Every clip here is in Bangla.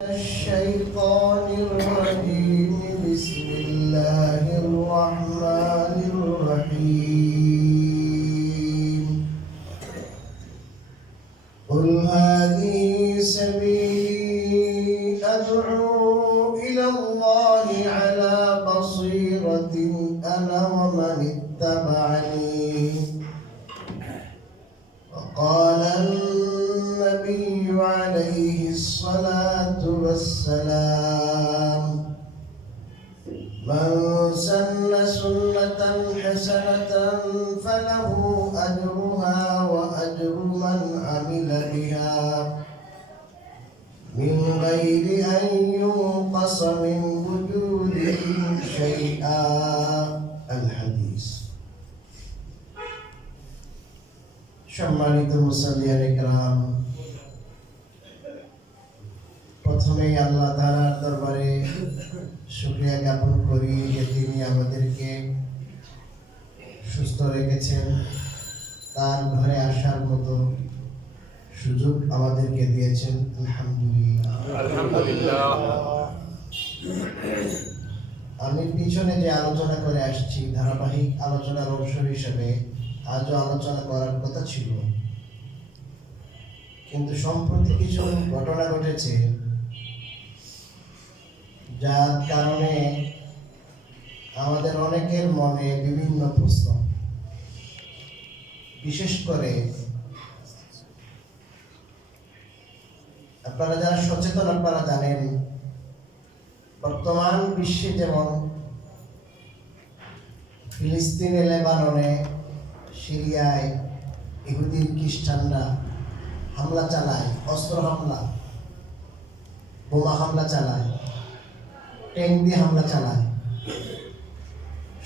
الشيطان الرجيم بسم الله الرحمن الرحيم قل هذه سبيلي أدعو إلى الله على بصيرة أنا ومن اتبعني وقال النبي عليه الصلاة والسلام من سن سنة حسنة فله أجرها وأجر من عمل بها من غير أن ينقص من وجودهم شيئا. الحديث. সম্মানিত মুসল্লিয়ানে কেরাম, প্রথমেই আল্লাহ তাআলার দরবারে শুকরিয়া জ্ঞাপন করি যে তিনি আমাদেরকে সুস্থ রেখেছেন, তার ঘরে আসার মতো সুযোগ আমাদেরকে দিয়েছেন। আলহামদুলিল্লাহ। আমি পিছনে যে আলোচনা করে আসছি, ধারাবাহিক আলোচনার অংশ হিসেবে আজও আলোচনা করার কথা ছিল, কিন্তু সম্প্রতি কিছু ঘটনা ঘটেছে যার কারণে আমাদের অনেকের মনে বিভিন্ন প্রশ্ন, বিশেষ করে আপনারা যারা সচেতন আপনারা জানেন বর্তমান বিশ্বে যেমন ফিলিস্তিনে, লেবাননে, সিরিয়ায় ইহুদি খ্রিস্টানরা হামলা চালায়, অস্ত্র হামলা, বোমা হামলা চালায়, ট্যাঙ্ক দিয়ে হামলা চালায়,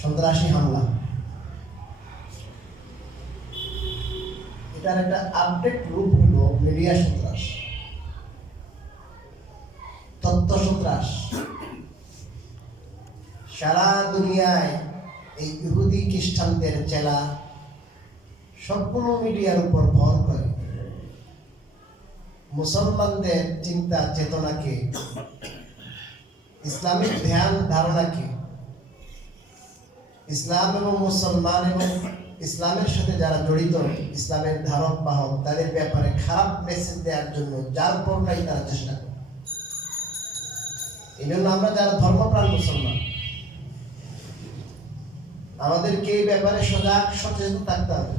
সন্ত্রাসী হামলা। এটার একটা আপডেট রূপ হলো মিডিয়া সন্ত্রাস, তথ্য সন্ত্রাস। সারা দুনিয়ায় এই ইহুদি খ্রিস্টানদের চেলা সবগুলো মিডিয়ার উপর ভর করে মুসলমানদের চিন্তা চেতনাকে, ইসলামিক ধ্যান ধারণাকে, ইসলাম এবং মুসলমান এবং ইসলামের সাথে যারা জড়িত, ইসলামের ধারক বাহক, তাদের ব্যাপারে খারাপ মেসেজ দেওয়ার জন্য যার পরনাই তারা চেষ্টা করে। এই জন্য আমরা যারা ধর্মপ্রাণ মুসলমান, আমাদেরকে এই ব্যাপারে সজাগ সচেতন থাকতে হবে।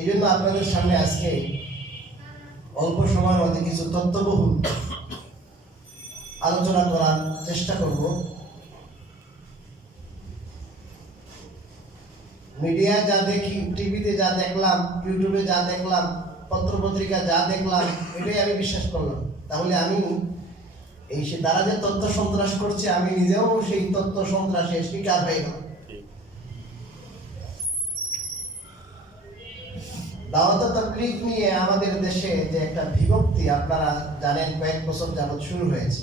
এই জন্য আপনাদের সামনে আজকে অল্প সময়ের মধ্যে কিছু তথ্যবহুল আলোচনা করার চেষ্টা করব। মিডিয়া যা দেখি, টিভিতে যা দেখলাম, ইউটিউবে যা দেখলাম, পত্রপত্রিকা যা দেখলাম, এটাই আমি বিশ্বাস করলাম। তাহলে আমি এই তারা যে তথ্য সন্ত্রাস করছে, আমি নিজেও সেই তথ্য সন্ত্রাসের শিকার হয়ে গেলাম। দাওয়াত তাবলীগ নিয়ে আমাদের দেশে যে একটা বিভক্তি আপনারা জানেন কয়েক বছর যাবত শুরু হয়েছে।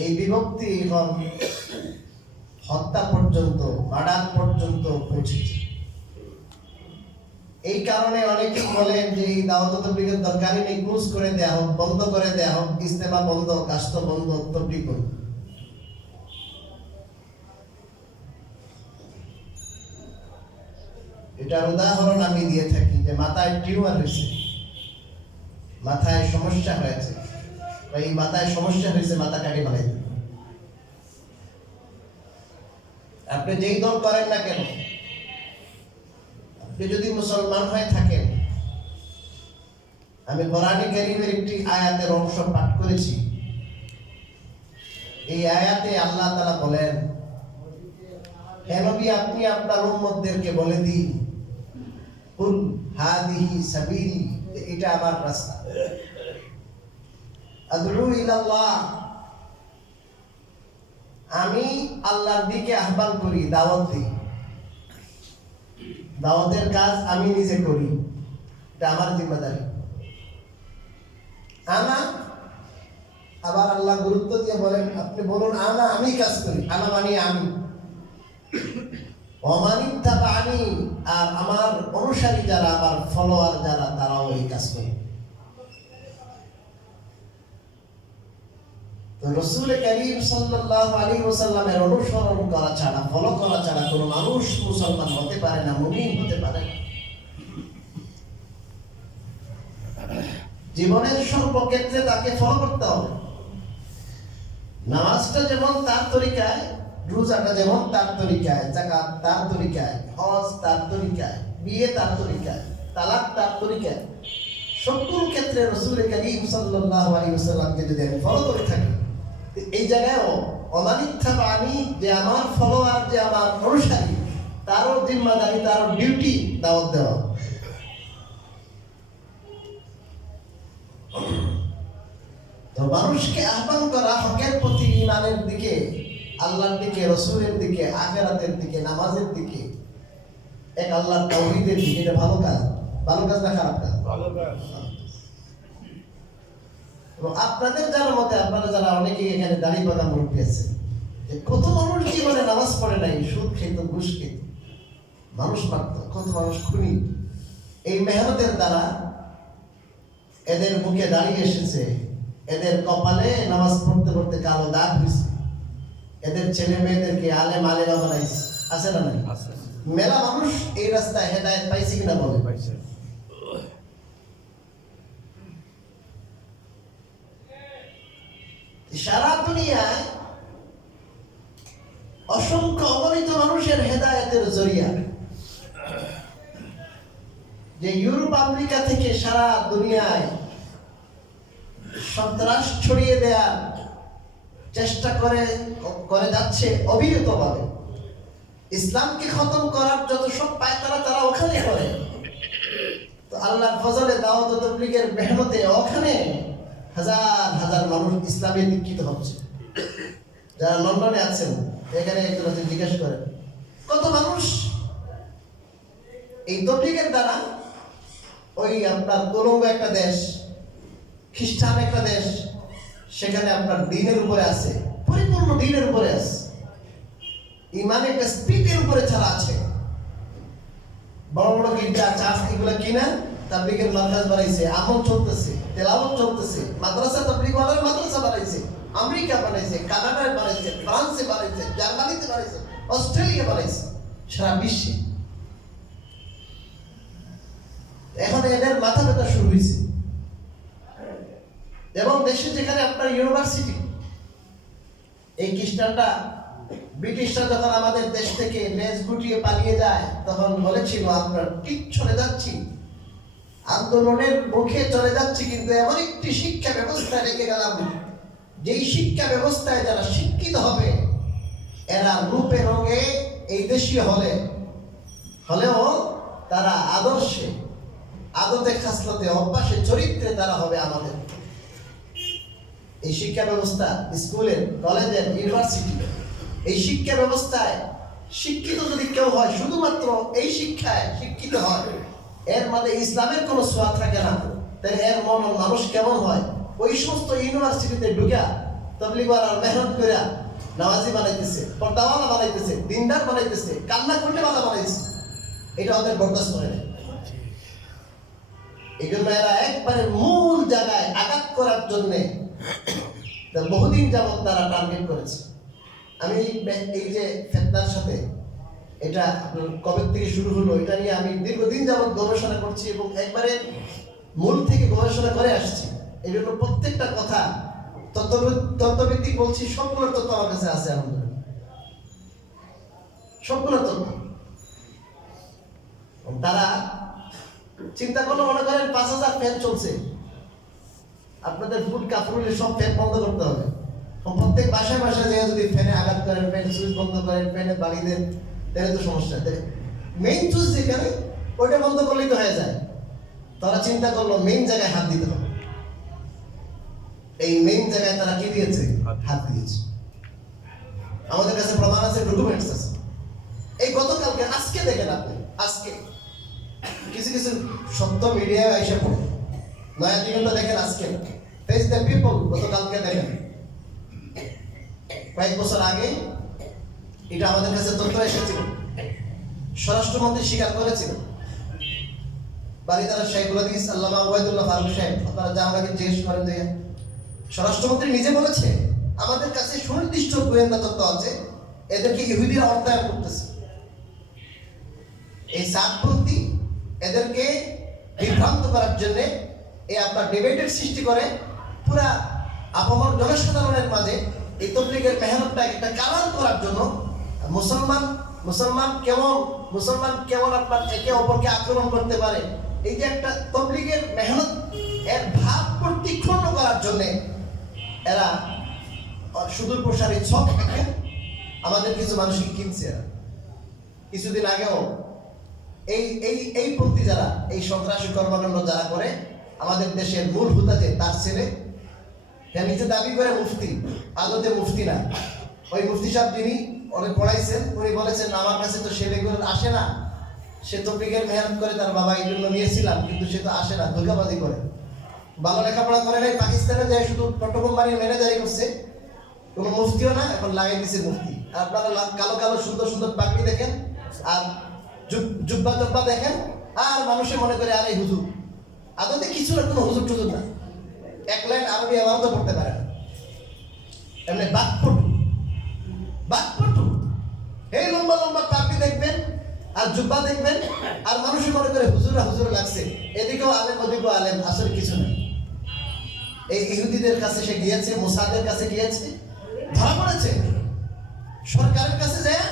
এই বিভক্তি এখন হত্যা পর্যন্ত, মার্ডার পর্যন্ত পৌঁছেছে। এই কারণে অনেকেই বলেন যে এই দাওয়াত তাবলীগের দরকারই নেই, ক্লোজ করে দেয়া হোক, বন্ধ করে দেয়া হোক, ইজতেমা বন্ধ, কাস্ত বন্ধ, তাবলীগ বন্ধ। এটার উদাহরণ আমি দিয়ে থাকি যে মাথায় টিউমার হয়েছে, মাথায় সমস্যা হয়েছে, এই মাথায় সমস্যা হয়েছে, মাথা কাটি ফেলাই দিল। আপনি যেই দল করেন না কেন, আপনি যদি মুসলমান হয়ে থাকেন, আমি কোরআনে কারীমের একটি আয়াতের অংশ পাঠ করেছি। এই আয়াতে আল্লাহ তাআলা বলেন, হে নবী, আপনি আপনার উম্মতদেরকে বলে দিন, কুল হাদিহি সাবিলি, এটা আমার রাস্তা, আদউ ইলাল্লাহ, আমি আল্লাহর দিকে আহ্বান করি, দাওয়াত দিই। দাওয়াতের কাজ আমি নিজে করি, এটা আমার জিম্মাদারি। আনা, আবার আল্লাহ গুরুত্ব দিয়ে বলেন, আপনি বলুন আনা, আমি কাজ করি। আনা মানে আমি। আর আমার অনুসারী যারা, আমার ফলোয়ার যারা, তারাও এই কাজ করে। তো রাসূল কারীম সাল্লাল্লাহু আলাইহি ওয়াসাল্লামের অনুসরণ করা ছাড়া, ফলো করা ছাড়া কোনো মানুষ মুসলমান হতে পারে না, মুমিন হতে পারে না। জীবনের সর্বক্ষেত্রে তাকে ফলো করতে হবে। নামাজটা যেমন তার তরিকায়, রোজাটা যেমন তার তরিকায়, যাকাত তার তরিকায়, হজ তার তরিকায়, বিয়ে তার তরিকায়, তালাক তার তরিকায়, সকল ক্ষেত্রে রাসূল কারীম সাল্লাল্লাহু আলাইহি ওয়াসাল্লামকে যদি আমি ফলো করে থাকি, এই জায়গায়ও অমানিত্যাবাণী যে আমার ফলোয়ার, যে আমার অনুসারী, তারও জিম্মাদারি, তারও ডিউটি দাওয়াত দেওয়া। তো মানুষকে আহ্বান করা হকের প্রতি, ইমানের দিকে, আল্লাহর দিকে, রসুলের দিকে, আখিরাতের দিকে, নামাজের দিকে, এক আল্লাহর তাওহীদের দিকে। এটা ভালো কাজ। ভালো কাজ না খারাপ কাজ? ভালো কাজ। এবং আপনাদের যারা মতে, আপনারা যারা অনেকেই এখানে দাড়ি পাকা মুরব্বী আছে, যে কত মানুষ জীবনে নামাজ পড়ে নাই, সুদ খেত, ঘুষ খেত, মানুষ মারত, কত মানুষ খুনি। এই মেহনতের দ্বারা এদের মুখে দাঁড়িয়ে এসেছে, এদের কপালে নামাজ পড়তে পড়তে কালো দাগ হয়েছে, এদের ছেলে মেয়েদেরকে আলেম আলেমা বানাইছে। আছে না নাই? মেলা মানুষ এই রাস্তায় হেদায়েত পাইছে কিনা বলে? পাইছে। সারা দুনিয়ায় অসংখ্য অগণিত মানুষের হেদায়েতের জরিয়া, যে ইউরোপ আমেরিকা থেকে সারা দুনিয়ায় সন্ত্রাস ছড়িয়ে দেওয়ার চেষ্টা করে যাচ্ছে অবিরতভাবে। ইসলামকে খতম করার যত সব পায়তারা তারা ওখানে করে। তো আল্লাহর ফজলে, দাওয়াত ও তাবলীগের মেহনতে ওখানে হাজার হাজার মানুষ ইসলামে দীক্ষিত হচ্ছে। যারা লন্ডনে আছেন, এখানে একজন জিজ্ঞেস করেন কত মানুষ এই তাবলীগের দ্বারা, ওই আপনার কলম্বো একটা দেশ, খ্রিস্টান একটা দেশ, সেখানে আপনার দ্বীনের উপরে আছে, পরিপূর্ণ দ্বীনের উপরে আছে, ইমানের একটা স্পিকের উপরে ছাড়া আছে। বড় বড় গির্জা, চার্চ এগুলো কিনা তাবলীগের মাদ্রাস বানাইছে, আমল চলতেছে, তেলাওয়াত চলতেছে, মাদ্রাসা তাবলীগওয়ালার মাদ্রাসা বানাইছে, আমেরিকা বানাইছে, কানাডায় বানাইছে, ফ্রান্সে বানাইছে, জার্মানিতে বানাইছে, অস্ট্রেলিয়া বানাইছে, সারা বিশ্বে। এখন এদের মাথা ব্যথা শুরু হয়েছে। এবং দেশে যেখানে আপনার ইউনিভার্সিটি, এই খ্রিস্টানরা, ব্রিটিশরা যখন আমাদের দেশ থেকে লেজ গুটিয়ে পালিয়ে যায়, তখন বলেছিল আমরা ঠিক চলে যাচ্ছি, আন্দোলনের মুখে চলে যাচ্ছি, কিন্তু এমন একটি শিক্ষা ব্যবস্থা রেখে গেলাম, যেই শিক্ষা ব্যবস্থায় যারা শিক্ষিত হবে, এরা রূপে রঙে এই দেশীয় হলেও তারা আদর্শে, আদতে, খাসলতে, অভ্যাসে, চরিত্রে তারা হবে আমাদের। এই শিক্ষা ব্যবস্থা, স্কুলের, কলেজের, ইউনিভার্সিটি, এই শিক্ষা ব্যবস্থায় শিক্ষিত যদি কেউ হয়, শুধুমাত্র এই শিক্ষায় শিক্ষিত হয়, এর মানে ইসলামের কোনো ছোঁয়া থাকে না, তাহলে এর মানুষ কেমন হয়? ওই সমস্ত ইউনিভার্সিটিতে ঢুকা তাবলীগওয়ালার মেহনত করে নামাজি বানাইতেছে, পর্দাওয়ালা বানাইতেছে, দিনদার বানাইতেছে, কান্না করতেওয়ালা বানাইছে, এটা ওদের বরদাস্ত হয় না। এই জন্য এরা একবারে মূল জায়গায় আঘাত করার জন্যে বহুদিন যাবৎ তারা টার্গেট করেছে। আমি এই যে ফিতনার সাথে, এটা কবে থেকে শুরু হলো, এটা নিয়ে আমি দীর্ঘদিন যাবৎ গবেষণা করছি এবং একবারে মূল থেকে গবেষণা করে আসছি। এই জন্য প্রত্যেকটা কথা তত্ত্বভিত্তিক বলছি, সবগুলো তথ্য আমার কাছে আছে, আলহামদুলিল্লাহ, সবগুলো তথ্য। তারা চিন্তা করলে মনে করেন 5000 ফ্যান চলছে, আপনাদের ফুল কাপড়ে সব ফ্যান বন্ধ করতে হবে। প্রত্যেক বাসায় বাসায় যে যদি ফ্যানে আঘাত করেন, ফ্যান সুইচ বন্ধ করেন, ফ্যানে বাড়ি দেন, তাহলে তো সমস্যা। মেইন সুইচ যেখানে, ওইটা বন্ধ করলেই তো হয়ে যায়। তারা চিন্তা করলো মেইন জায়গায় হাত দিতে হবে। এই মেইন জায়গায় তারা কি দিয়েছে? হাত দিয়েছে। আমাদের কাছে প্রমাণ আছে, ডকুমেন্টস আছে। এই গতকালকে, আজকে দেখেন আপনি, আজকে কিছু কিছু সত্য মিডিয়ায় এসে পড়ে, নয়া দিগন্ত দেখেন, আজকে ফেস দ্য পিপল গতকালকে দেখেন। কয়েক বছর আগে এটা আমাদের কাছে তথ্য এসেছিল, স্বরাষ্ট্রমন্ত্রী স্বীকার করেছিল, বারিদারা শাইখুল হাদিস আল্লামা ওবায়দুল্লাহ ফারুক সাহেব, আপনারা যা আমাকে জিজ্ঞেস করেন যে স্বরাষ্ট্রমন্ত্রী নিজে বলেছে আমাদের কাছে সুনির্দিষ্ট গোয়েন্দা তথ্য আছে এদেরকে ইহুদিরা অর্থায়ন করতেছে। এই সাতপন্থী এদেরকে বিভ্রান্ত করার জন্য এই আপনার ডিবেটের সৃষ্টি করে পুরা আপামর জনসাধারণের মাঝে এই তবলিগের মেহনতটা একটা কালার করার জন্য মুসলমান কেমন আপনার একে অপরকে আক্রমণ করতে পারে, এই যে একটা তবলিগের মেহনত এর ভাব প্রতিক্ষণ করার জন্য এরা সুদূর প্রসারী ছক থেকে আমাদের কিছু মানুষকে কিনছে। কিছুদিন আগেও এই পন্থী যারা এই সন্ত্রাসী কর্মকাণ্ড যারা করে আমাদের দেশের মূল হুদা যে তার ছেলে নিজে দাবি করে মুফতি, আদতে মুফতি না। ওই মুফতি সাহেব যিনি অনেক পড়াইছেন উনি বলেছেন আমার কাছে তো ছেলেগুলো আসে না, সে তবলিগের মেহনত করে, তার বাবা এই জন্য নিয়েছিলাম, কিন্তু সে তো আসে না, ধোঁকাবাজি করে, ভালো লেখাপড়া করে নাই, পাকিস্তানে যায় শুধু টোটো কোম্পানির ম্যানেজারই করছে, কোনো মুফতিও না, এখন লাগাই দিছে মুফতি। আর আপনারা কালো কালো সুন্দর সুন্দর পাগড়ি দেখেন আর জুব্বা টব্বা দেখেন আর মানুষে মনে করে আরে হুজুর, আদতে কিছু না, কোনো হুজুর টুজুর না, এক লাইন আরবি আবার তো পড়তে পারে না, এমনি বাকপটু এই লম্বা লম্বা পাগড়ি দেখবেন আর জুব্বা দেখবেন আর মানুষে মনে করে হুজুর লাগছে, এদিকেও আলেম ওদিকেও আলেম, আসলে কিছু নেই। এই ইহুদিদের কাছে সে গিয়েছে, মোসাদের কাছে গিয়েছে, ধরা পড়েছে। সরকারের কাছে যায়,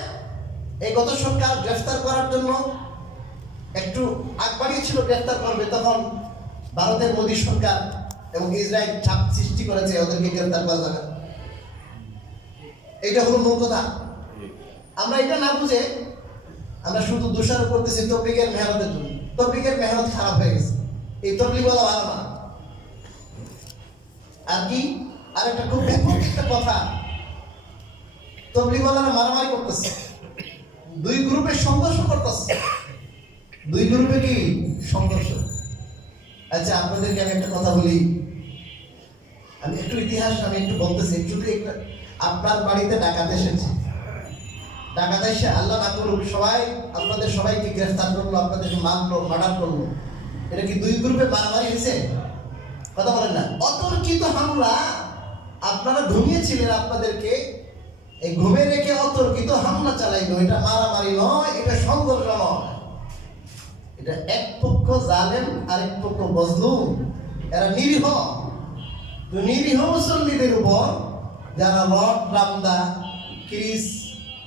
এই গত সরকার গ্রেফতার করার জন্য একটু আগ বাড়িয়েছিল, গ্রেফতার করবে, তখন ভারতের মোদী সরকার এবং ইসরায়েল চাপ সৃষ্টি করেছে ওদেরকে গ্রেফতার করা যাবে। এটা হলো মূল কথা। আমরা এটা না বুঝে আমরা শুধু দোষারোপ করতেছি তবলিগের মেহনতের জন্য। তবলিগের মেহনত খারাপ হয়ে গেছে, এই তবলিগ বলা ভালো না। আর কি আর একটা খুব ব্যাপক একটা কথা, তবলিগওয়ালারা মারামারি করতেছে, দুই গ্রুপে সংঘর্ষ করতেছে, দুই গ্রুপে কি সংঘর্ষ। আচ্ছা আপনাদেরকে আমি একটা কথা বলি, আমি একটু ইতিহাস আমি একটু বলতেছি, যদি আপনার বাড়িতে ডাকাত এসেছে, ডাকাত এসে আল্লাহ না করুক সবাই আপনাদের সবাইকে গ্রেফতার করলো, আপনাদেরকে মারলো, মার্ডার করলো, এটা কি দুই গ্রুপে মারামারি হয়েছে? কথা বলেন না। অতর্কিত হামলা, আপনারা ঘুমিয়েছিলেন, আপনাদেরকে এই ঘুমে রেখে অতর্কিত হামলা চালাইলো, এটা মারামারি নয়, এটা সংঘর্ষ নয়, এটা এক পক্ষ জালেম আর এক পক্ষ মজলুম, এরা নিরীহ। তো নিরীহ মুসল্লিদের উপর যারা রড, রামদা, ক্রিস,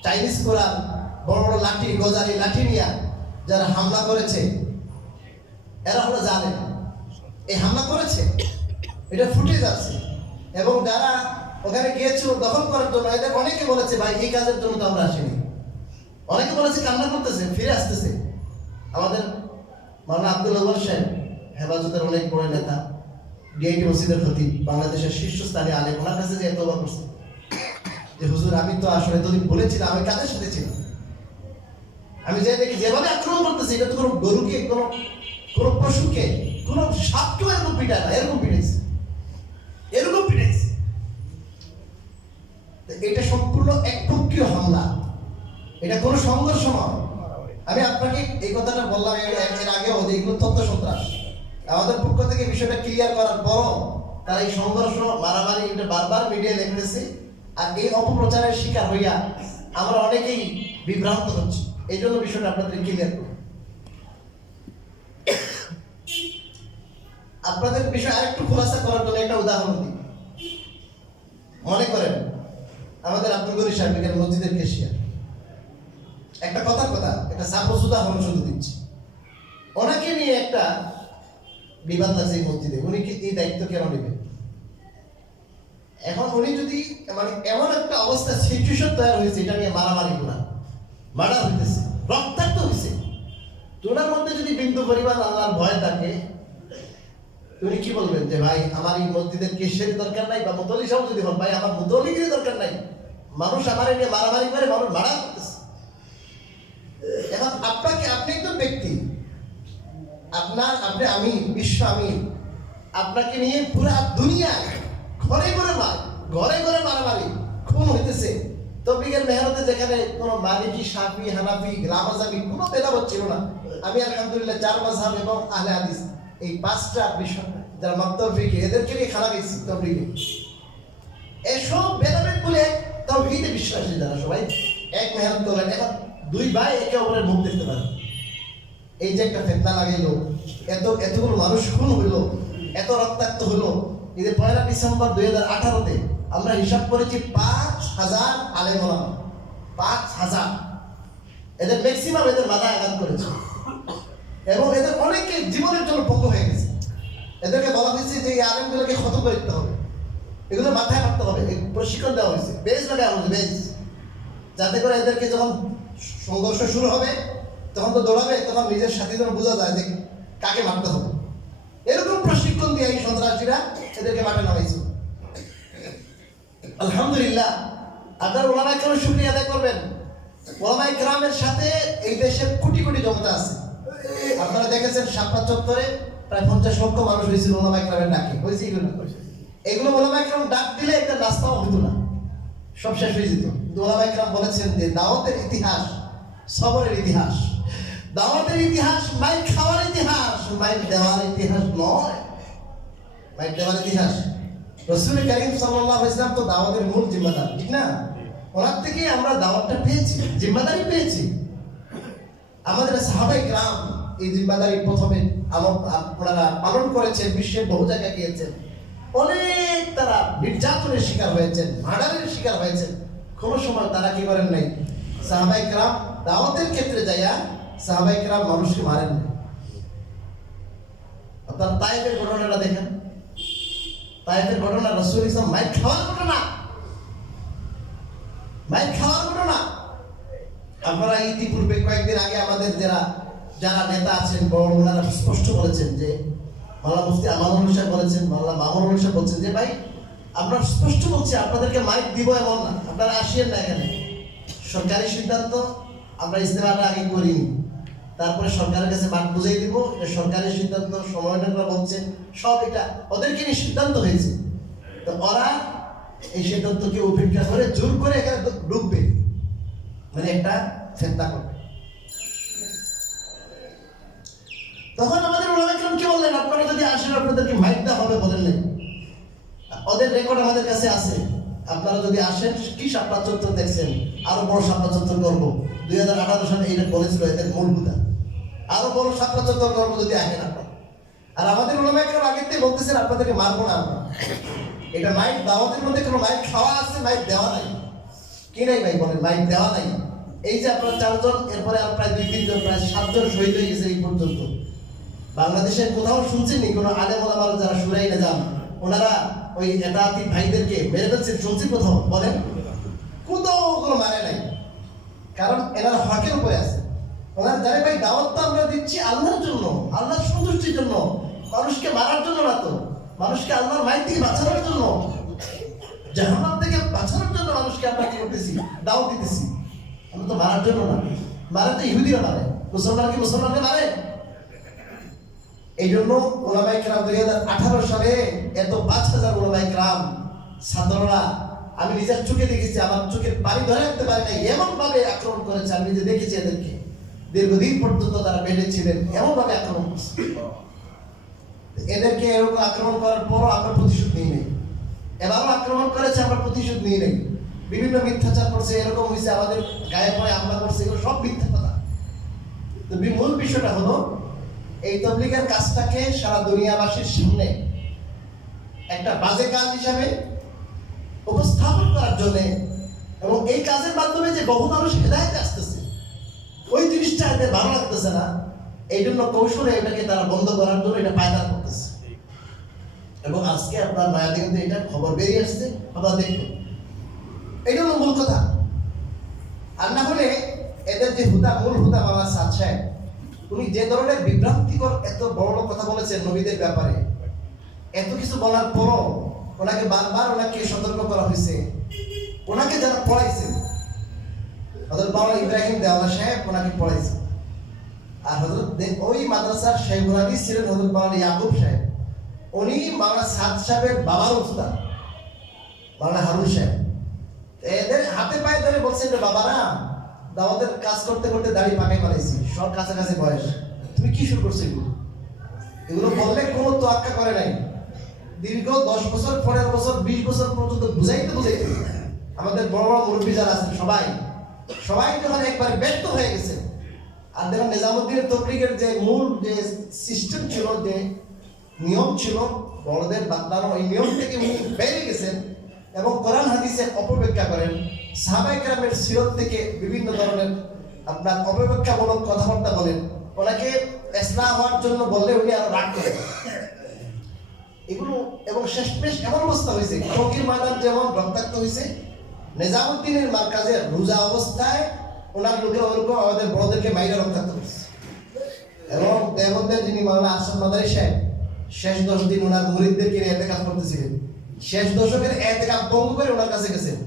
চাইনিজ কোরআন, বড় বড় লাঠি, গজারি লাঠি নিয়ে যারা হামলা করেছে, এরা হলো জালেম। এই হামলা করেছে, এটা ফুটে যাচ্ছে, এবং যারা ওখানে গিয়েছিল দখল করার জন্য, এদের অনেকে বলেছে ভাই এই কাজের জন্য তো আমরা আসিনি, অনেকে বলেছে কান্না করতেছে, ফিরে আসতেছে। আমাদের মাওলানা আব্দুল আওয়াল সাহেব হেফাজতের অনেক বড় নেতা, ডিআইটি মসজিদের খতিব, বাংলাদেশের শীর্ষস্থানীয় আলেম, ওনার কাছে যে তওবা করছে যে হুজুর আমি তো আসলে এতদিন বলেছিলাম, আমি কাদের সাথে ছিলাম, আমি যে দেখি যেভাবে আক্রমণ করতেছি, এটা তো কোনো গরুকে, কোনো পশুকে, কোনো সাপকেও এরকম পিটায় না, এরকম পিটাইছে। এটা সম্পূর্ণ একপক্ষীয় হামলা, এটা কোনো সংঘর্ষ নয়। আমি আপনাকে এই কথাটা বললাম এর আগেও, যে এগুলো তথ্য সন্ত্রাস। আমাদের পক্ষ থেকে বিষয়টা ক্লিয়ার করার পরও তারা এই সংঘর্ষ, মারামারি এটা বারবার মিডিয়ায় দেখতেছে, আর এই অপপ্রচারের শিকার হইয়া আমরা অনেকেই বিভ্রান্ত হচ্ছি। এই জন্য বিষয়টা আপনাদের ক্লিয়ার করব। আপনাদের বিষয় আরেকটু খোলাসা করার জন্য একটা উদাহরণ দিই। মনে করেন আমাদের আব্দুল গনি সাহেব মসজিদের কেশিয়ার, একটা কথার কথা, একটা সাপোজ উদাহরণ শুধু দিচ্ছি, ওনাকে নিয়ে একটা বিবাদ আছে এই মসজিদে, উনি কি এই দায়িত্ব কেন নেবেন? এখন উনি যদি মানে এমন একটা অবস্থা, সিচুয়েশন তৈরি হয়েছে, এটা নিয়ে মারামারি করা, মার্ডার হইতেছে, রক্তাক্ত হয়েছে, তোনার মধ্যে যদি বিন্দু পরিমাণ আল্লাহর ভয় থাকে, উনি কি বলবেন যে ভাই আমার এই মসজিদের কেশের দরকার নাই, বা মুতলি সাহেব যদি বল ভাই আমার মুতলিগির দরকার নাই, মানুষ আমার নিয়ে মারামারি করে, মানুষ মারা করতেছে। এখন আপনি একজন ব্যক্তি, আমি বিশ্ব, আমি আপনাকে নিয়ে পুরা দুনিয়ায় ঘরে ঘরে মারামারি, খুন হইতেছে। তবলিগের মেহনতে যেখানে কোনো মালিকি, শাফি, হানাফি, লামাজাবি কোনো ভেদাভেদ ছিল না, আমি আলহামদুলিল্লাহ 4 মাযহাব এবং আহলে হাদিস এই 5টা বিষয় যারা মাকতাব ফিকহ, এদেরকে নিয়ে খারাপ হয়েছি তবলিগে। এসব ভেদাভেদ বলে তাওহীদে বিশ্বাসী যারা সবাই এক মেহনত করলেন, এখন দুই ভাই একে অপরের মুখ দেখতে পারে। এই যে একটা ফেতনা লাগাইলো, এতগুলো মানুষ খুন হইলো, এত রক্তাক্ত হইলো। এই যে 1 ডিসেম্বর 2018-তে আমরা হিসাব করেছি 5,000 আলেম ওলামা, 5,000। এদের ম্যাক্সিমাম এদের মাথায় আঘাত করেছে এবং এদের অনেকে জীবনের জন্য পক্ষ হয়ে গেছে। এদেরকে বলা হয়েছে যে এই আলেমগুলোকে খতম করে দিতে হবে, এগুলো মাথায় রাখতে হবে, প্রশিক্ষণ দেওয়া হয়েছে, বেজ লাগানো হয়েছে, বেজ, যাতে করে এদেরকে যখন সংঘর্ষ শুরু হবে তখন তো দৌড়াবে, তখন নিজের সাথে যেন বোঝা যায় যে কাকে মারতে হবে। এরকম প্রশিক্ষণ দিয়ে এই সন্ত্রাসীরা এদেরকে মাঠে নামাইছে। আলহামদুলিল্লাহ, আপনার ওলামা কেরামের শুকরিয়া আদায় করবেন। ওলামা কেরামের সাথে এই দেশের কোটি কোটি জনতা আছে। আপনারা দেখেছেন শাপলা চত্বরে প্রায় 50 লক্ষ মানুষ হয়েছিল ওলামা কেরামের ডাকে, হয়েছে এগুলো ওলামা কেরাম ডাক দিলে একটা নাস্তাও হতো না, সব শেষ হয়ে যেত। ওলামা কেরাম বলেছেন যে দাওয়াতের ইতিহাস সবরের ইতিহাস, দাওয়াতের ইতিহাস মাইক খাওয়ার ইতিহাস, মাইক দেওয়ার ইতিহাস নয়। মাইক দেওয়ার ইতিহাস, রাসূল কারীম সাল্লাল্লাহু আলাইহি ওয়াসাল্লাম তো দাওয়াতের মূল জিম্মাদার, ঠিক না? ওনার থেকে আমরা দাওয়াতটা পেয়েছি, জিম্মাদারি পেয়েছি। আমাদের সাহাবায়ে কেরাম এই জিম্মাদারি প্রথমে আপনারা পালন করেছেন, বিশ্বের বহু জায়গায় গিয়েছেন, অনেক তারা নির্যাতনের শিকার হয়েছেন, মার্ডারের শিকার হয়েছেন। কোনো সময় তারা কি করেন নাই? সাহাবায়ে কেরাম দাওয়াতের ক্ষেত্রে যাইয়া সাহাবায়ে কেরাম মানুষকে মারেন না। আপনার তায়েফের ঘটনাটা দেখেন, তায়েফের ঘটনা, রাসূল ইসলাম মাইক খাওয়ার ঘটনা, মাইক খাওয়ার ঘটনা। আপনারা ইতিপূর্বে কয়েকদিন আগে আমাদের যারা নেতা আছেন বড়, ওনারা স্পষ্ট বলেছেন যে মাওলানা মুফতি আমানুল সাহেব বলেছেন, মাওলানা মামুনুল সাহেব বলছেন যে ভাই আমরা স্পষ্ট বলছি আপনাদেরকে মাইক দিব এমন না, আপনারা আসিয়েন না এখানে। সরকারি সিদ্ধান্ত, আমরা ইজতেমাটা আগে করিনি, তারপরে সরকারের কাছে মাঠ বুঝাই দিব, এটা সরকারি সিদ্ধান্ত, সময়টা বলছেন সব, এটা ওদেরকে নিয়ে সিদ্ধান্ত হয়েছে। তো ওরা এই সিদ্ধান্তকে উপেক্ষা করে জোর করে এখানে ঢুকবে, মানে একটা ফেতনা করবে। তখন আমাদের ওলামা কেরাম কি বললেন? আপনারা যদি আসেন আপনাদেরকে মাইক দেওয়া হবে বলেন নাই। ওদের রেকর্ড আমাদের কাছে আছে, আপনারা যদি আসেন কি শাপলা চত্বর দেখছেন, আরো বড় শাপলা চত্বর করবো। 2018 সালে এটা বলেছিল এদের মূল হুদা, আরো বড় শাপলা চত্বর করবো যদি আসেন আপনারা। আর আমাদের ওলামা কেরাম আগের থেকে বলতেছেন আপনাদেরকে মারবো না আমরা। এটা মাইক দাওয়াতের মধ্যে কোনো মাইক খাওয়া আছে, মাইক দেওয়া নাই। কি নাই ভাই বলেন? মাইক দেওয়া নাই। এই যে আপনারা 4 জন, এরপরে আর প্রায় 2-3 জন, প্রায় 7 জন শহীদ হয়ে গেছে এই পর্যন্ত। বাংলাদেশের কোথাও শুনছেননি কোনো আলেম ওলামারা যারা শুরাই না যান ওনারা ওই এতাতি ভাইদেরকে মেরে ফেলছেন? শুনছি কোথাও? বলেন, কোথাও কোনো মানে নাই। কারণ এনারা হকের উপরে আছে। ওনারা জানে ভাই দাওয়াত তো আমরা দিচ্ছি আল্লাহর জন্য, আল্লাহর সন্তুষ্টির জন্য, মানুষকে মারার জন্য না তো, মানুষকে আল্লাহর মাইক থেকে বাঁচানোর জন্য, জাহান্নাম থেকে বাঁচানোর জন্য মানুষকে আমরা কি করতেছি? দাওয়াত দিতেছি। আমরা তো মারার জন্য না। মারে তো ইহুদিরা মারে, মুসলমান কি মুসলমানকে মারে? এই জন্য ওলামায়ে কেরাম 2018 সালে এত 5,000 ওলামায়ে কেরাম ছাত্ররা, আমি নিজের চোখে দেখেছি, আমার চোখের পানি ধরে রাখতে পারি নাই, এমন ভাবে আক্রমণ করেছে। আমি নিজে দেখেছি এদেরকে, দীর্ঘদিন পর্যন্ত তারা বেঁধে ছিলেন, এমন ভাবে আক্রমণ করছে। এদেরকে এরকম আক্রমণ করার পরও আমরা প্রতিশোধ নিই নাই। এবারও আক্রমণ করেছে, আমরা প্রতিশোধ নিই নাই। বিভিন্ন মিথ্যাচার করছে, এরকম হয়েছে, আমাদের গায়ে পড়ে হামলা করছে, এগুলো সব মিথ্যা কথা। তো মূল বিষয়টা হলো এই তাবলীগের কাজটাকে সারা দুনিয়াবাসীর সামনে একটা বাজে কাজ হিসাবে উপস্থাপন করার জন্য, এবং এই কাজের মাধ্যমে যে বহু মানুষ হেদায়েতে আসতেছে, ওই জিনিসটা এদের ভালো লাগতেছে না। এই জন্য কৌশলে এটাকে তারা বন্ধ করার জন্য এটা পায়তারা করতেছে। এবং আজকে আপনার মায়াতে কিন্তু এটা খবর বেরিয়ে আসছে, আপনারা দেখবেন। এইটা হলো মূল কথা। আর না হলে এদের যে মূল হুদা মাওলানা সাদ সাহেব, উনি যে ধরনের বিভ্রান্তিকর এত বড় কথা বলেছেন নবীদের ব্যাপারে, এত কিছু বলার পরও ওনাকে বারবার ওনাকে সতর্ক করা হয়েছে। ওনাকে যারা পড়াইছেন, হযরত মাওলানা ইব্রাহিম দেওয়ালা সাহেব ওনাকে পড়াইছে। আর হযরত ওই মাদ্রাসার শাইখুল হাদিস ছিলেন হযরত মাওলানা ইয়াকুব সাহেব, উনি মাওলানা সাদ সাহেবের বাবার উস্তাদ মাওলানা হারুন সাহেব। এদের হাতে পায়ে ধরে বলছেন যে বাবারা, দাওয়াতের কাজ করতে করতে দাড়ি পাকাই বানাইছি, সব কাছাকাছি বয়স, তুমি কি শুরু করছো এগুলো? এগুলো বললে কোনো তোয়াক্কা করে নাই। দীর্ঘ 10 বছর 15 বছর 20 বছর পর্যন্ত বুঝাইতে আমাদের বড় বড় মুরব্বী যারা আছেন সবাই যখন একবার ব্যর্থ হয়ে গেছে, আর দেখুন নিজামুদ্দিনের তবলিগের যে মূল যে সিস্টেম ছিল, যে নিয়ম ছিল বড়দের বাতলানো, এই নিয়ম থেকে উনি বেরিয়ে গেছেন এবং কোরআন হাদিসের অপব্যাখ্যা করেন, সাহাবায়ে কেরামের সিরত থেকে বিভিন্ন ধরনের আপনার অপব্যাখ্যামূলক কথাবার্তা বলেন, ওনাকে ইসলাম হওয়ার জন্য বললে উনি আরো রাগ করেন এগুলো। এবং শেষমেশ এমন অবস্থা হয়েছে, টঙ্গীর ময়দান যেমন রক্তাক্ত হয়েছে, নিজামুদ্দিনের মার্কাজে রোজা অবস্থায় ওনার লোকের ওরকম আমাদের বড়দেরকে মাইরা রক্তাক্ত হয়েছে। এবং দেবন্দের যিনি মাওলানা আহসান মাদারি সাহেব শেষ 10 দিন ওনার মুরিদদেরকে নিয়ে এতেকাফ করতেছিলেন, শেষ দশকের এতেকাফ ভঙ্গ করে ওনার কাছে গেছেন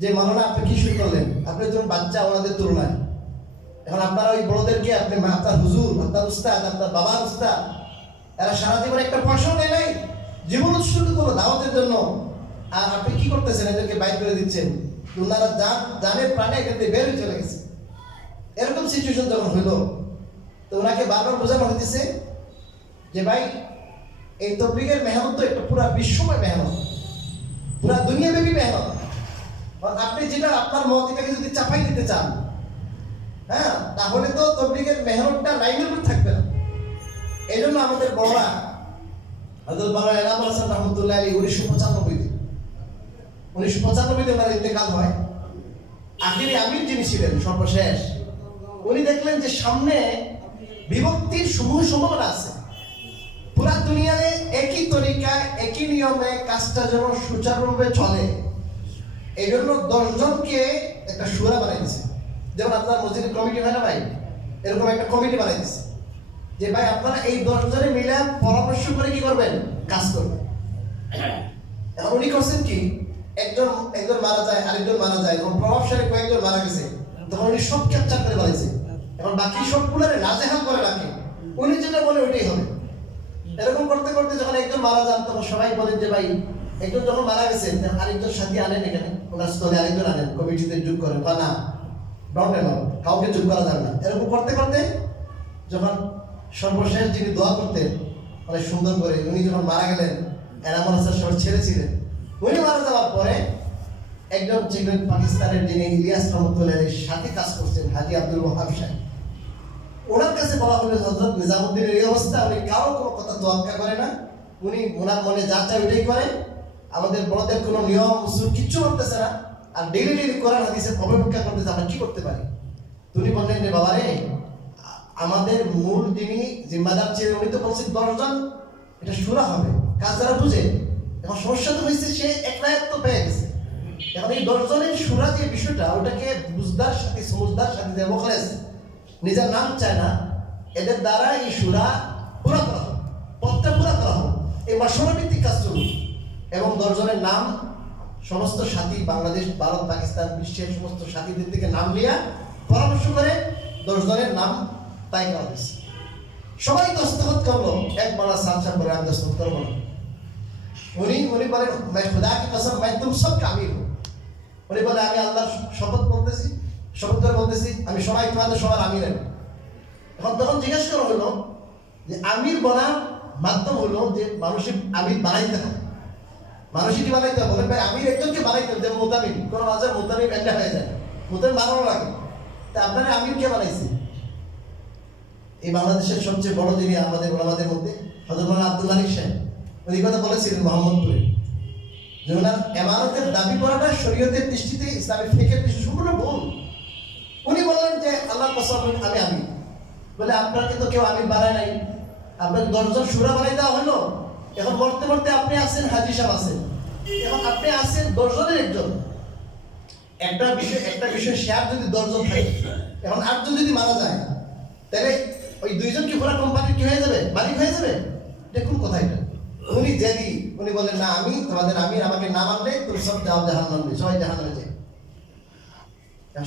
যে মাওলানা আপনি কি শুরু করলেন, আপনি যখন বাচ্চা ওনাদের তুলনায়, এখন আপনারা ওই বড়দেরকে আপনি আপনার হুজুর, আপনার উস্তাদ, আপনার বাবার উস্তাদ, এরা সারা জীবন একটা পয়সাও নেয় নাই, জীবন উৎসর্গ করলো দাওয়াতের জন্য, আর আপনি কি করতেছেন, এদেরকে বাইর করে দিচ্ছেন, ওনারা জানের প্রাণে এখান থেকে বের হয়ে চলে গেছে। এরকম সিচুয়েশন যখন হইল, তো ওনাকে বারবার বোঝানো হইতেছে যে ভাই এই তবলিগের মেহনত তো একটা পুরা বিশ্বময় মেহনত, পুরা দুনিয়াব্যাপী মেহনত। আপনি যেটা আপনার মত এটাকে যদি চাপাই দিতে চান, হ্যাঁ, তাহলে তো তবলিগের মেহনতটা লাইনের উপর থাকবে না। এই জন্য আমাদের বড়রা হযরত মাওলানা এনাম হাসান রহমতুল্লাহ আলাইহি 1995 ওনার ইন্তেকাল হয়। আখিরি আমির যিনি ছিলেন সর্বশেষ, উনি দেখলেন যে সামনে বিভক্তির সমূহ সম্ভাবনা আছে, পুরা দুনিয়ায় একই তরিকায় একই নিয়মে কাজটা যেন সুচারুরূপে চলে, এই জন্য 10 জনকে একটা শুরা বানাই দিয়েছে। যেমন আপনার মসজিদের কমিটি হয় না ভাই, এরকম একটা কমিটি বানাই দিয়েছে যে ভাই আপনারা এই 10 জনে মিলে পরামর্শ করে কি করবেন, কাজ করবেন। এখন উনি করছেন কি, একজন মারা যায়, আরেকজন মারা যায়, যখন প্রভাবশালী কয়েকজন মারা গেছে তখন উনি সব ক্যাপচার করে বানাইছে, এখন বাকি সবগুলোরে নাজেহাল করে রাখে, উনি যেটা বলে ওইটাই হবে। এরকম করতে করতে যখন একজন মারা যান তখন সবাই বলেন যে ভাই একজন যখন মারা গেছেন আরেকজন সাথী আনেন, এখানে ওনার স্থলে আরেকজন আনেন, কমিটিতে যোগ করেন, বা না ডন্ট এলাও, কাউকে যোগ করা যাবে না। এরকম করতে করতে যখন সর্বশেষ যিনি দোয়া করতেন অনেক সুন্দর করে, উনি যখন মারা গেলেন, এনামুল হাসান সাহেব ছেড়েছিলেন, উনি মারা যাওয়ার পরে একজন ছিলেন পাকিস্তানের যিনি ইলিয়াস রহমতুল্লাহর সাথে কাজ করছেন হাজী আব্দুল ওয়াহাব সাহেব, ওনার কাছে বলা হলো হযরত নিজামুদ্দিনের এই অবস্থা, উনি কারো কোনো কথা তোয়াক্কা করে না, উনি ওনার মনে যা চায় ওইটাই করে, আমাদের বড়দের কোনো নিয়ম উসুল কিচ্ছু করতেছে না, আর ডেইলি কোরআন হাদিসের অবব্যাখ্যা করতেছে, আমরা কি করতে পারি। উনি বললেন যে বাবা রে, আমাদের মূল যিনি জিম্মাদার ছিলেন উনি তো বলছেন 10 জন এটা শুরা হবে, কাজ যারা বুঝে, এখন সমস্যা তো হয়েছে সে একরায়ত্ব পেয়ে গেছে, এখন এই 10 জনের শুরা যে বিষয়টা ওটাকে বুঝদার সাথে সমুজদার সাথে যে মুখলেস নিজের নাম চায় না, এদের দ্বারা এই শুরা পুরা করা হোক, পথটা পুরা করা হোক, এই মশওয়ারা ভিত্তিক কাজ চলুক, এবং 10 জনের নাম সমস্ত সাথী বাংলাদেশ, ভারত, পাকিস্তান, বিশ্বের সমস্ত সাথীদের থেকে নাম নিয়ে পরামর্শ করে 10 জনের নাম তাই করা হয়েছে। সবাই দস্তখত করলো, এক মালা সামসাম করে আমি দস্তখত করবো না। উনি বলেন मैं खुदा की कसम मैं तुम सब का अमीर हूं। উনি বলে আমি আল্লাহর শপথ করে বলতেছি আমি সবাই তোমাদের সবার আমির। এখন তখন জিজ্ঞেস করা হলো যে আমির বলার মাধ্যম হলো যে মানুষের আমির বানাইতে হবে, মানুষই কি বানাইতে হবে, বলেন ভাই আমির একজনকে বানাইতে হবে, যেমন মোতামিম, কোনো মাঝে মোতামিম একটা হয়ে যায়, মোতামিম বানানো লাগে, তা আপনারা আমির কে বানাইছে? এই বাংলাদেশের সবচেয়ে বড় যিনি আমাদের ওলামাদের মধ্যে হযরত মাওলানা আব্দুল মালিক সাহেব, উনি কথা বলেছিলেন মোহাম্মদপুরে যে ওনার ইমারতের দাবি করাটা শরীয়তের দৃষ্টিতে ইসলামের ফিকহের দৃষ্টিতে সম্পূর্ণ ভুল। উনি বললেন যে আল্লাহর কসম আমি আমির, বলে আপনাকে তো কেউ আমির বানায় নাই, আপনাকে 10 জন শুরা বানাই দেওয়া হলো, এখন মরতে আপনি আছেন, হাজী সাহেব আছেন, এখন আপনি আছেন 10 জনের একজন, একটা বিষয় শেয়ার যদি 10 জন থাকে, এখন 8 জন যদি মারা যায় তাহলে ওই 2 জন কি পুরো কোম্পানির কি হয়ে যাবে, মালিক হয়ে যাবে? দেখুন কথা এটা। উনি বলেন না, আমি তোমাদের আমির, আমাকে না মানলে তুমি সব যাও জাহান্নামে, সবাই জাহান্নামে যায়।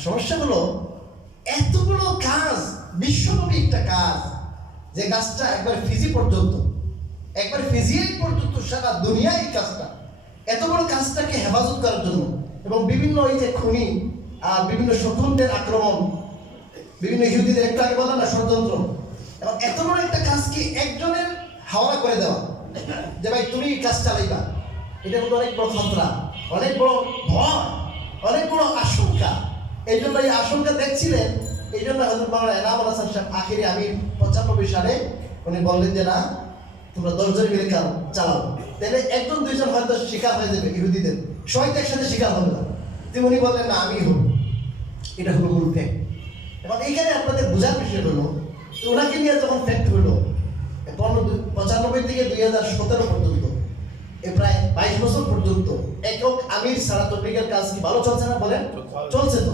সমস্যা হলো এতগুলো কাজ, বিশ্বব্যাপী একটা কাজ, যে কাজটা একবার ফিজিয়াল পর্যন্ত সারা দুনিয়ায় এই কাজটা, এত বড় কাজটাকে হেফাজত করার জন্য, এবং বিভিন্ন ওই যে খুনি আর বিভিন্ন শত্রুদের আক্রমণ, বিভিন্ন ইহুদিদের একটু আগে বলা না ষড়যন্ত্র, এবং এত বড় একটা কাজকে একজনের হাওয়া করে দেওয়া, যে ভাই তুমি কাজ চালাইবা, এটা কিন্তু অনেক বড় খতরা, অনেক বড় ভয়, অনেক বড় আশঙ্কা। এই জন্য এই আশঙ্কা দেখছিলেন, এই জন্য হযরত মাওলানা এনামুল হাসান সাহেব আখিরে আমির 95 সালে উনি বললেন যে না, তোমরা 10 জন মিলে কাজ চালাও, তাহলে একজন দুইজন হয়তো শিকার হয়ে যাবে ইহুদিদের, সবাই তো একসাথে শিকার হবে না। তিনি উনি বললেন না, আমি হব। এটা হলো মূল ফ্যাক্ট। এখন এইখানে আপনাদের বোঝার বিষয় হলো, ওনাকে নিয়ে যখন ফ্যাক্ট হলো 95 থেকে 2017 পর্যন্ত, এই প্রায় 22 বছর পর্যন্ত একক আমির ছাড়া তবলিগের কাজ কি ভালো চলছে না বলেন? চলছে। তো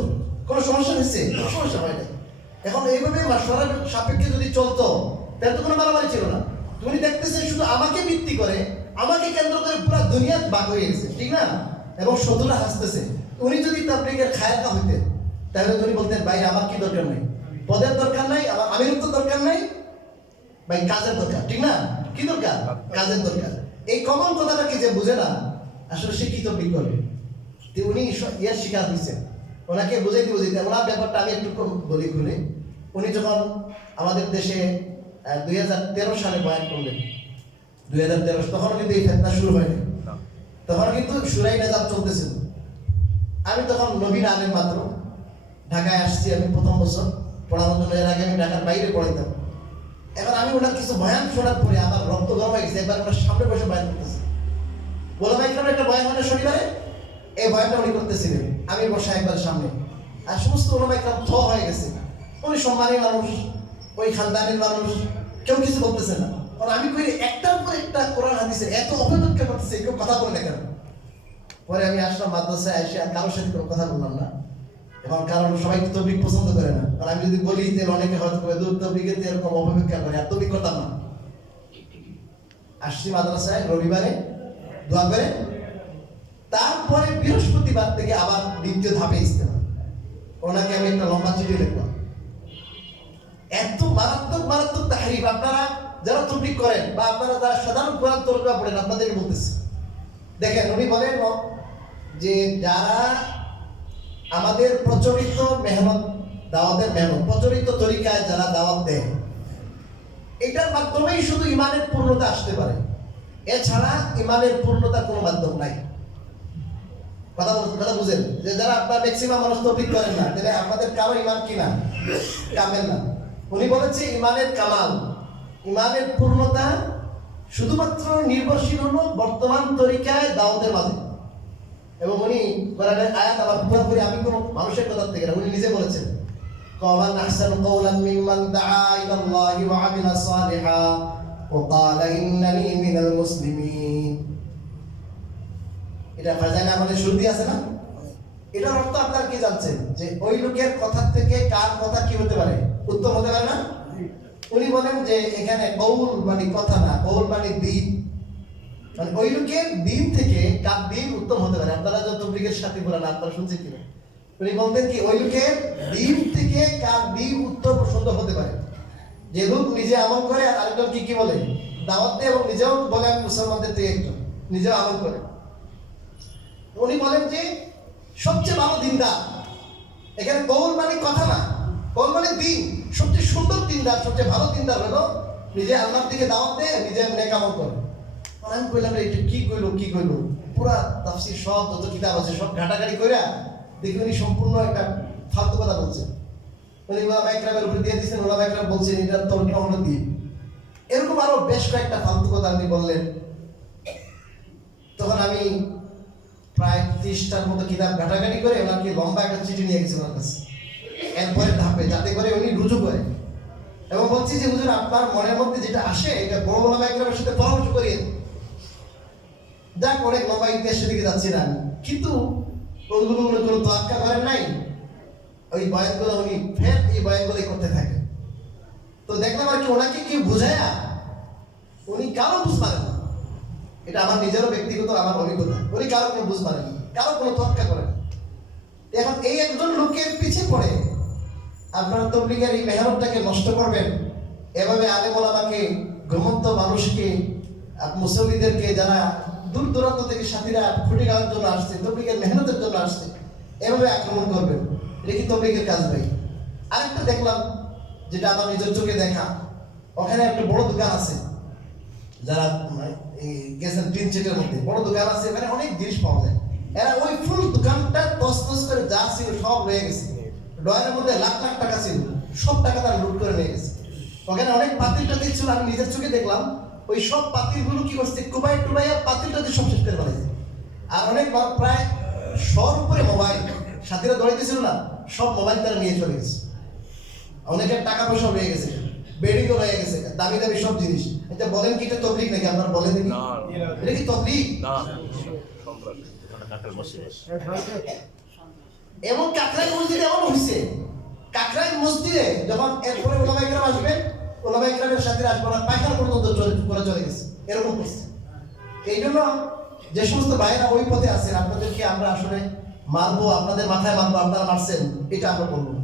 কোনো সমস্যা হচ্ছে? সমস্যা হয় না। এখন এইভাবে মাশওয়ারার সাপেক্ষে যদি চলতো তাহলে তো কোনো মারামারি ছিল না। তুমি দেখতেছেন শুধু আমাকে ভিত্তি করে, আমাকে কেন্দ্র করে পুরো দুনিয়া বাক হয়ে গেছে, ঠিক না? এবং শত্রুরা হাসতেছে। উনি যদি তাবলীগের খায়রকা হইতেন তাহলে উনি বলতেন ভাই আমার কি দরকার নাই, পদের দরকার নাই, আমার আমিরত্ব দরকার নাই, ভাই কাজের দরকার, ঠিক না? কি দরকার? কাজের দরকার। এই কমন কথাটা কি যে বুঝে না, আসলে সে কি তবলিগ করবে? উনি ইয়ার শিকার হয়েছেন। ওনাকে বুঝাইতে ওনার ব্যাপারটা আমি একটু বলি খুলে। উনি যখন আমাদের দেশে 2013 সালে বয়ান করলেন, 2013 তখন কিন্তু এই ফেতনা শুরু হয়নি, তখন কিন্তু শুরাই নাজাব চলতেছিল। আমি তখন নবীন আলেম মাত্র, ঢাকায় আসছি আমি প্রথম বছর পড়ানোর জন্য। এর আগে আমি ঢাকার বাইরে পড়াইতাম। এখন আমি ওনার কিছু বয়ান শোনার পরে আমার রক্ত গরম হয়ে গেছে। এবার ওনার সামনে বসে বয়ান করতেছে, বললাম একবার একটা বয়ান মানে শনিবারে এই বয়ানটা উনি করতেছিলেন, আমি বসা একবার সামনে, আর সমস্ত ওলামা একরাম থ হয়ে গেছে। উনি সম্মানী মানুষ, ওই খানদানের মানুষ, কেউ কিছু বলতেছে না। কারণ আমি কই একটার পর একটা কোরআন হাদিসের এত অপব্যাখ্যা করতেছে, কেউ কথা বলে না কেন? পরে আমি আসলাম মাদ্রাসায়, এসে আর কারোর সাথে কোনো কথা বললাম না। এখন কারণ সবাই তো তবলিগ পছন্দ করে না, কারণ আমি যদি বলি তাহলে অনেকে হয়তো দূর তবলিগের এরকম অপব্যাখ্যা করে, আর তবলিগ করতাম না। আসছি মাদ্রাসায় রবিবারে দোয়া করে, তারপরে বৃহস্পতিবার থেকে আবার দ্বিতীয় ধাপে ইস্তেমা। ওনাকে আমি একটা লম্বা চিঠি লিখলাম। এত মারাত্মক তাহরিফ। আপনারা যারা তবলিগ করেন বা আপনারা যারা সাধারণ কোরআন তরজমা পড়েন, আপনাদেরকে বলতেছি, দেখেন উনি বলেন যে যারা আমাদের প্রচলিত মেহনত, দাওয়াতের মেহনত, প্রচলিত তরিকায় যারা দাওয়াত দেয়, এটার মাধ্যমেই শুধু ইমানের পূর্ণতা আসতে পারে, এছাড়া ইমানের পূর্ণতা কোনো মাধ্যম নাই। কথা বুঝেন? যে যারা আপনার ম্যাক্সিমাম মানুষ তৌফিক করেন না, তাহলে আপনাদের কারো ইমান কি না? কামেল না। উনি বলেছে ইমানের কামাল, ইমানের পূর্ণতা শুধুমাত্র নির্ভরশীল হলো বর্তমান তরিকায় দাওয়াতের মাঝে। এবং উনি কোরআনের আয়াত আবার পুরোপুরি, আমি কোনো মানুষের কথা থেকে না, উনি নিজে বলেছেন কওমান আহসানু কওলান মিম্মান দাআ ইলাল্লাহি ওয়া আমিলা সালিহা ওয়া ক্বালা ইন্নানি মিনাল মুসলিমিন। এটা ফাজাইলে আমাদের শুরু দিয়ে আছে না? এটার অর্থ আপনারা কি জানছেন যে ওই লোকের কথা থেকে কার কথা কি হতে পারে? উত্তম হতে পারে না? উনি বলেন যে এখানে কৌল মানে কথা না, কৌল মানে দিন, মানে ওই লোকের দিন থেকে কার দিন উত্তম হতে পারে। আপনারা যত তবলিগের সাথে বলেন, আপনারা শুনছেন কিনা? উনি বলতেন কি ওই লোকের দিন থেকে কার দিন উত্তম সুন্দর হতে পারে। যে লোক নিজে আমল করে আর আরেকজন কি বলে দাওয়াত দেয় এবং নিজেও বলে আমি মুসলমানদের থেকে একজন, নিজেও আমল করে। উনি বলেন যে সবচেয়ে ভালো দিনদার, এখানে কৌল মানে কথা না, কৌল মানে দিন, সবচেয়ে সুন্দর দিনদার, সবচেয়ে ভালো দিনদার হলো নিজে আল্লাহর দিকে দাওয়াত দেয়, নিজে নেক আমল করে। আমি কইলাম এটা কি কইলো পুরা তাফসীর সব যত কিতাব আছে সব ঘাটাঘাটি কইরা দেখি উনি সম্পূর্ণ একটা ফালতু কথা বলছেন। উনি ওলামা ইকরামের উপর দিয়ে দিয়েছেন, ওলামা ইকরাম বলছেন এটা তর্ক হলো দিন, এরকম আরো বেশ কয়েকটা ফালতু কথা উনি বললেন। তখন আমি প্রায় 30টার মতো কিতাব ঘাটাঘাটি করে ওনাকে লম্বা একটা চিঠি নিয়ে গেছি ওনার কাছে, এরপরে ধাপে, যাতে করে উনি রুজু করে। এবং বলছি যে হুজুর আপনার মনের মধ্যে যেটা আসে এটা বড় ওলামা ইকরামের সাথে পরামর্শ করিয়ে যাক। অনেক লম্বা ইতিহাসের দিকে যাচ্ছি না আমি, কিন্তু ওইগুলো উনি কোনো তোয়াক্কা করেন নাই। ওই বয়ানগুলো উনি ফের এই বয়ানগুলোই করতে থাকে। তো দেখলাম আর কি ওনাকে কি বুঝায়া উনি কারো বুঝ পারেন না। এটা আমার নিজেরও ব্যক্তিগত আমার অভিজ্ঞতা, উনি কারো কোনো বুঝ পারেন না, কারো কোনো তোয়াক্কা করেন। এখন এই একজন লোকের পিছে পড়ে আপনারা তবলিগের এই মেহনতটাকে নষ্ট করবেন, এভাবে আলেম ওলামাকে, ঘুমন্ত মানুষকে, মুসল্লিদেরকে, যারা দূর দূরান্ত থেকে সাথীরা খুঁটি গাওয়ার জন্য আসছে, তবলিগের মেহনতের জন্য আসছে, এভাবে আক্রমণ করবেন, এটা কি তবলিগের কাজ ভাই? আরেকটা দেখলাম যেটা আমার নিজের চোখে দেখা, ওখানে একটা বড় দোকান আছে, যারা গেছেন টিন সেটের মধ্যে বড় দোকান আছে, এখানে অনেক জিনিস পাওয়া যায়। এরা ওই ফুল দোকানটা তছনছ করে যা ছিল সব রয়ে গেছে। ডয়ের মধ্যে লাখ লাখ টাকা ছিল, সব টাকা তারা লুট করে নিয়ে গেছে। ওখানে অনেক পাতিল টাতিল ছিল, আমি নিজের চোখে দেখলাম। ওই সব পাতিলগুলো কি করছে, কুবাই টুবাইয়া পাতিলটা দিয়ে সব শেষ করে ফেলেছে। আর অনেক প্রায় 100 উপরে মোবাইল সাথীরা দৌড়াইতেছিল না, সব মোবাইল তারা নিয়ে চলে গেছে। অনেকের টাকা পয়সা রয়ে গেছে, বেডিংও রয়ে গেছে, দামি দামি সব জিনিস। এটা বলেন কি এটা তবলিগ নাকি? আপনারা বলেন দেখি, এটা কি তবলিগ? এমন কাকরাই মসজিদে এমন হয়েছে, কাকরাই মসজিদে যখন এরপরে ওলামায়ে কেরাম আসবেন, ওলামায়ে কেরামের সাথে আসবে না, পায়খানা পর্যন্ত করে চলে গেছে, এরকম করছে। এই জন্য যে সমস্ত ভাইয়েরা ওই পথে আছেন, আপনাদেরকে আমরা আসলে মারবো, আপনাদের মাথায় মারবো, আপনারা মারছেন এটা আমরা বলবো না।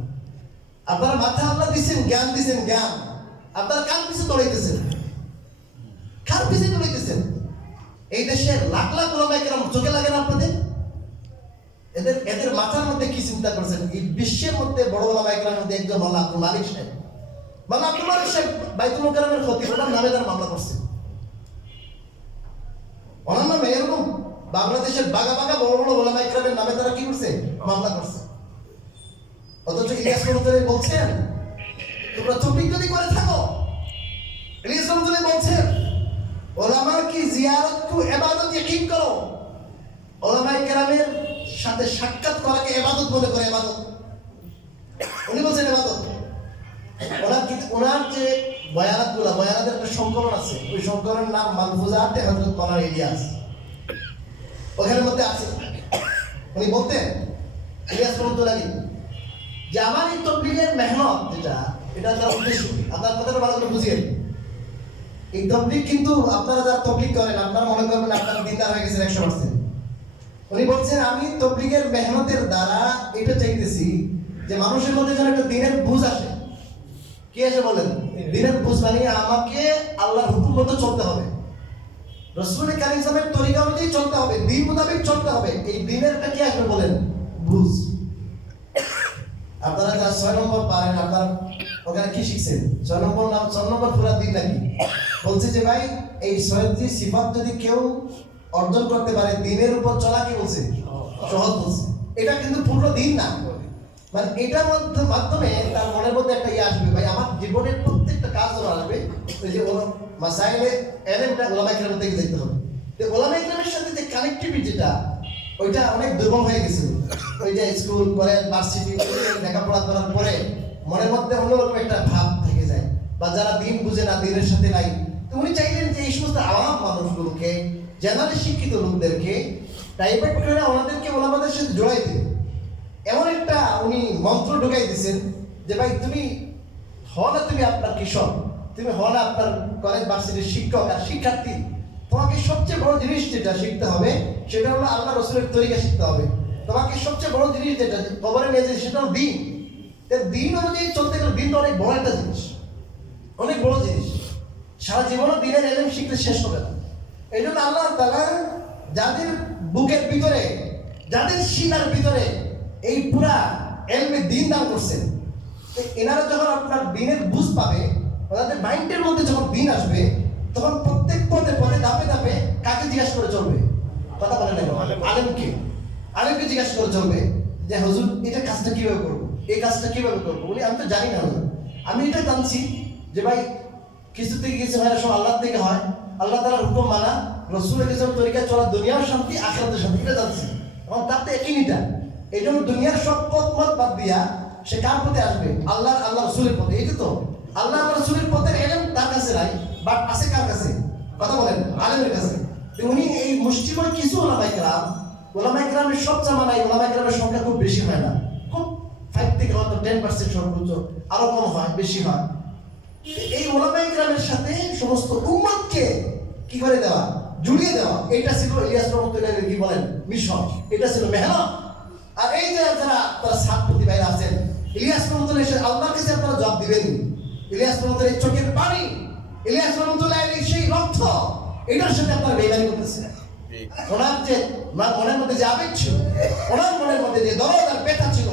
আপনারা মাথা আল্লাহ দিচ্ছেন, জ্ঞান দিচ্ছেন, জ্ঞান আপনারা কার পিছনে দৌড়াইতেছেন? কার পিছনে দৌড়াইতেছেন? এই দেশের লাখ লাখ ওলামায়ে কেরাম চোখে লাগে না আপনাদের? এদের মাথার মধ্যে কি চিন্তা করছেন? এই বিশ্বের মধ্যে বড় ওলামায়ে কেরামের মধ্যে একজন মাওলানা আব্দুল মালিক সাহেব, মাওলানা আব্দুল মালিক সাহেব বাইতুল মুকাররমের খতিব, ওনার নামে তারা মামলা করছে। ওনার নামে এরকম বাংলাদেশের বাগা বাগা বড় বড় ওলামায়ে কেরামের নামে তারা কি করছে? মামলা করছে। অথচ ইলিয়াস রহমতুল্লাহ বলছেন তোমরা তৌফিক যদি করে থাকো, ইলিয়াস রহমতুল্লাহ বলছেন ওলামা কি জিয়ারত কো ইবাদত ইয়াকিন করো। ওলামায়ে কেরামের সাথে সাক্ষাৎ করাকে ইবাদত মনে করে, ইবাদত। উনি বলছেন ইবাদত। ওনার যে বয়ানাতগুলো, বয়ানাতের একটা সংকলন আছে, ওই সংকলনের নাম মালফুজাতে হযরত মাওলানা ইলিয়াস, ওখানের মধ্যে আছে। উনি বলতেন ইলিয়াস রহমতুল্লাহ যে আমার এই তবলিগের মেহনত যেটা, এটা তার উদ্দেশ্য, আপনার কথাটা ভালো করে বুঝিয়ে। এই তবলিগ কিন্তু আপনারা যারা তবলিগ করেন, আপনারা মনে করবেন আপনারা দিনদার হয়ে গেছেন 100%। উনি বলছেন আমি তবলিগের মেহনতের দ্বারা এটা চাইতেছি যে মানুষের মধ্যে যেন একটা দিনের বুঝ আসে। কি আসে বলেন? দিনের বুঝ মানে আমাকে আল্লাহর হুকুম মতো চলতে হবে, রাসূল কারীম সাহেবের তরিকা অনুযায়ী চলতে হবে, দিন মোতাবেক চলতে হবে। এই দিনের একটা কি আসবে বলেন? বুঝ। আপনারা যারা 6 নম্বর পারেন, আপনারা ওখানে কি শিখছেন? 6 নম্বর নাম 6 নম্বর পুরা দিন নাকি? বলছে যে ভাই এই 6টি সিফাত যদি কেউ অর্জন করতে পারে, দিনের উপর চলা কি বলছে? সহজ বলছে। এটা কিন্তু পুরো দিন না, মানে এটার মাধ্যমে তার মনের মধ্যে একটা ইয়ে আসবে, ভাই আমার জীবনের প্রত্যেকটা কাজ যখন আসবে, ওই যে মাসাইলে এলেমটা ওলামায়ে কেরামের থেকে দেখতে হবে। তো ওলামায়ে কেরামের সাথে যে কানেক্টিভিটিটা, ওইটা অনেক দুর্বল হয়ে গেছে। ওই যে স্কুল কলেজ ভার্সিটি লেখাপড়া করার পরে মনের মধ্যে অন্যরকম একটা ভাব থেকে যায়, বা যারা দিন বুঝে না, দিনের সাথে নাই। তো উনি চাইলেন যে এই সমস্ত আওয়াম মানুষগুলোকে, জেনারেল শিক্ষিত লোকদেরকে ডাইভার্ট করে ওনাদেরকে ওলামাদের সাথে জড়াই দিবে। এমন একটা উনি মন্ত্র ঢুকাই দিয়েছেন যে ভাই তুমি হল, তুমি আপনার কৃষক, তুমি হল আপনার কলেজ ভার্সিটির শিক্ষক আর শিক্ষার্থী, তোমাকে সবচেয়ে বড় জিনিস যেটা শিখতে হবে সেটা হলো আল্লাহ রসুলের তরিকা শিখতে হবে। তোমাকে সবচেয়ে বড় জিনিস যেটা কবরে নিয়ে যায় সেটা হলো দিন। দিন অনুযায়ী চলতে গেলে দিন তো অনেক বড় একটা জিনিস, অনেক বড় জিনিস। সারা জীবনও দিনের এলেম শিখতে শেষ হবে না। এই জন্য আল্লাহ তাআলা যাদের বুকের ভিতরে, যাদের সিনার ভিতরে এই পুরা এলমে দিন দান করছেন, এনারা যখন আপনার দিনের বুঝ পাবে, ওনাদের মাইন্ডের মধ্যে যখন দিন আসবে, তখন প্রত্যেক পদে পদে ধাপে ধাপে কাকে জিজ্ঞাসা করে চলবে? কথা বলে না, আলেমকে। আলেমকে জিজ্ঞাসা করে চলবে যে হুজুর এটা কাজটা কিভাবে করবো, এই কাজটা কিভাবে করবো। উনি আমি তো জানি না হুজুর, আমি এটা জানছি যে ভাই কিছু থেকে কিছু হয় না, সব আল্লাহ থেকে হয়। আল্লাহ তাআলার হুকুম মানা, রাসূলের কিছু তরিকা চলা, দুনিয়ার শান্তি আখিরাতের শান্তি, এটা জানছি। এবং তাতে একইটা এই জন্য দুনিয়ার সব পথ মত বাদ দিয়া সে কার পথে আসবে? আল্লাহ রাসূলের পথে। এই তো আল্লাহ রাসূলের পথের এলেম তার কাছে নাই, বাট আছে কার কাছে? কথা বলেন, আলেমের কাছে। উনি এই মুষ্টিময় কিছু ওলামায়ে কেরামের সব জামানায় ওলামায়ে কেরামের সংখ্যা খুব বেশি হয় না, খুব 5 থেকে হয়তো 10% সর্বোচ্চ, আরো কম হয়, বেশি হয়। এই ওলামায়ে কেরামের সাথে সমস্ত উম্মতকে কি করে দেওয়া, জুড়িয়ে দেওয়া, এটা ছিল ইলিয়াস রহমতুল্লাহর কি বলেন মিশন, এটা ছিল মেহনত। আর এই যে যারা তারা ছাত্রী ভাইরা আছেন, ইলিয়াস রহমতুল্লাহ এসে আল্লাহর কাছে আপনারা জবাব দিবেন। ইলিয়াস রহমতুল্লাহ চোখের পানি, ইলিয়াস রহমতুল্লাহ সেই রক্ত, এটার সাথে আপনারা বেইমানি করতেছেন। ওনার যে মনের মধ্যে যে আবেগ ছিল, ওনার মনের মধ্যে যে দরদ আর ব্যথা ছিল,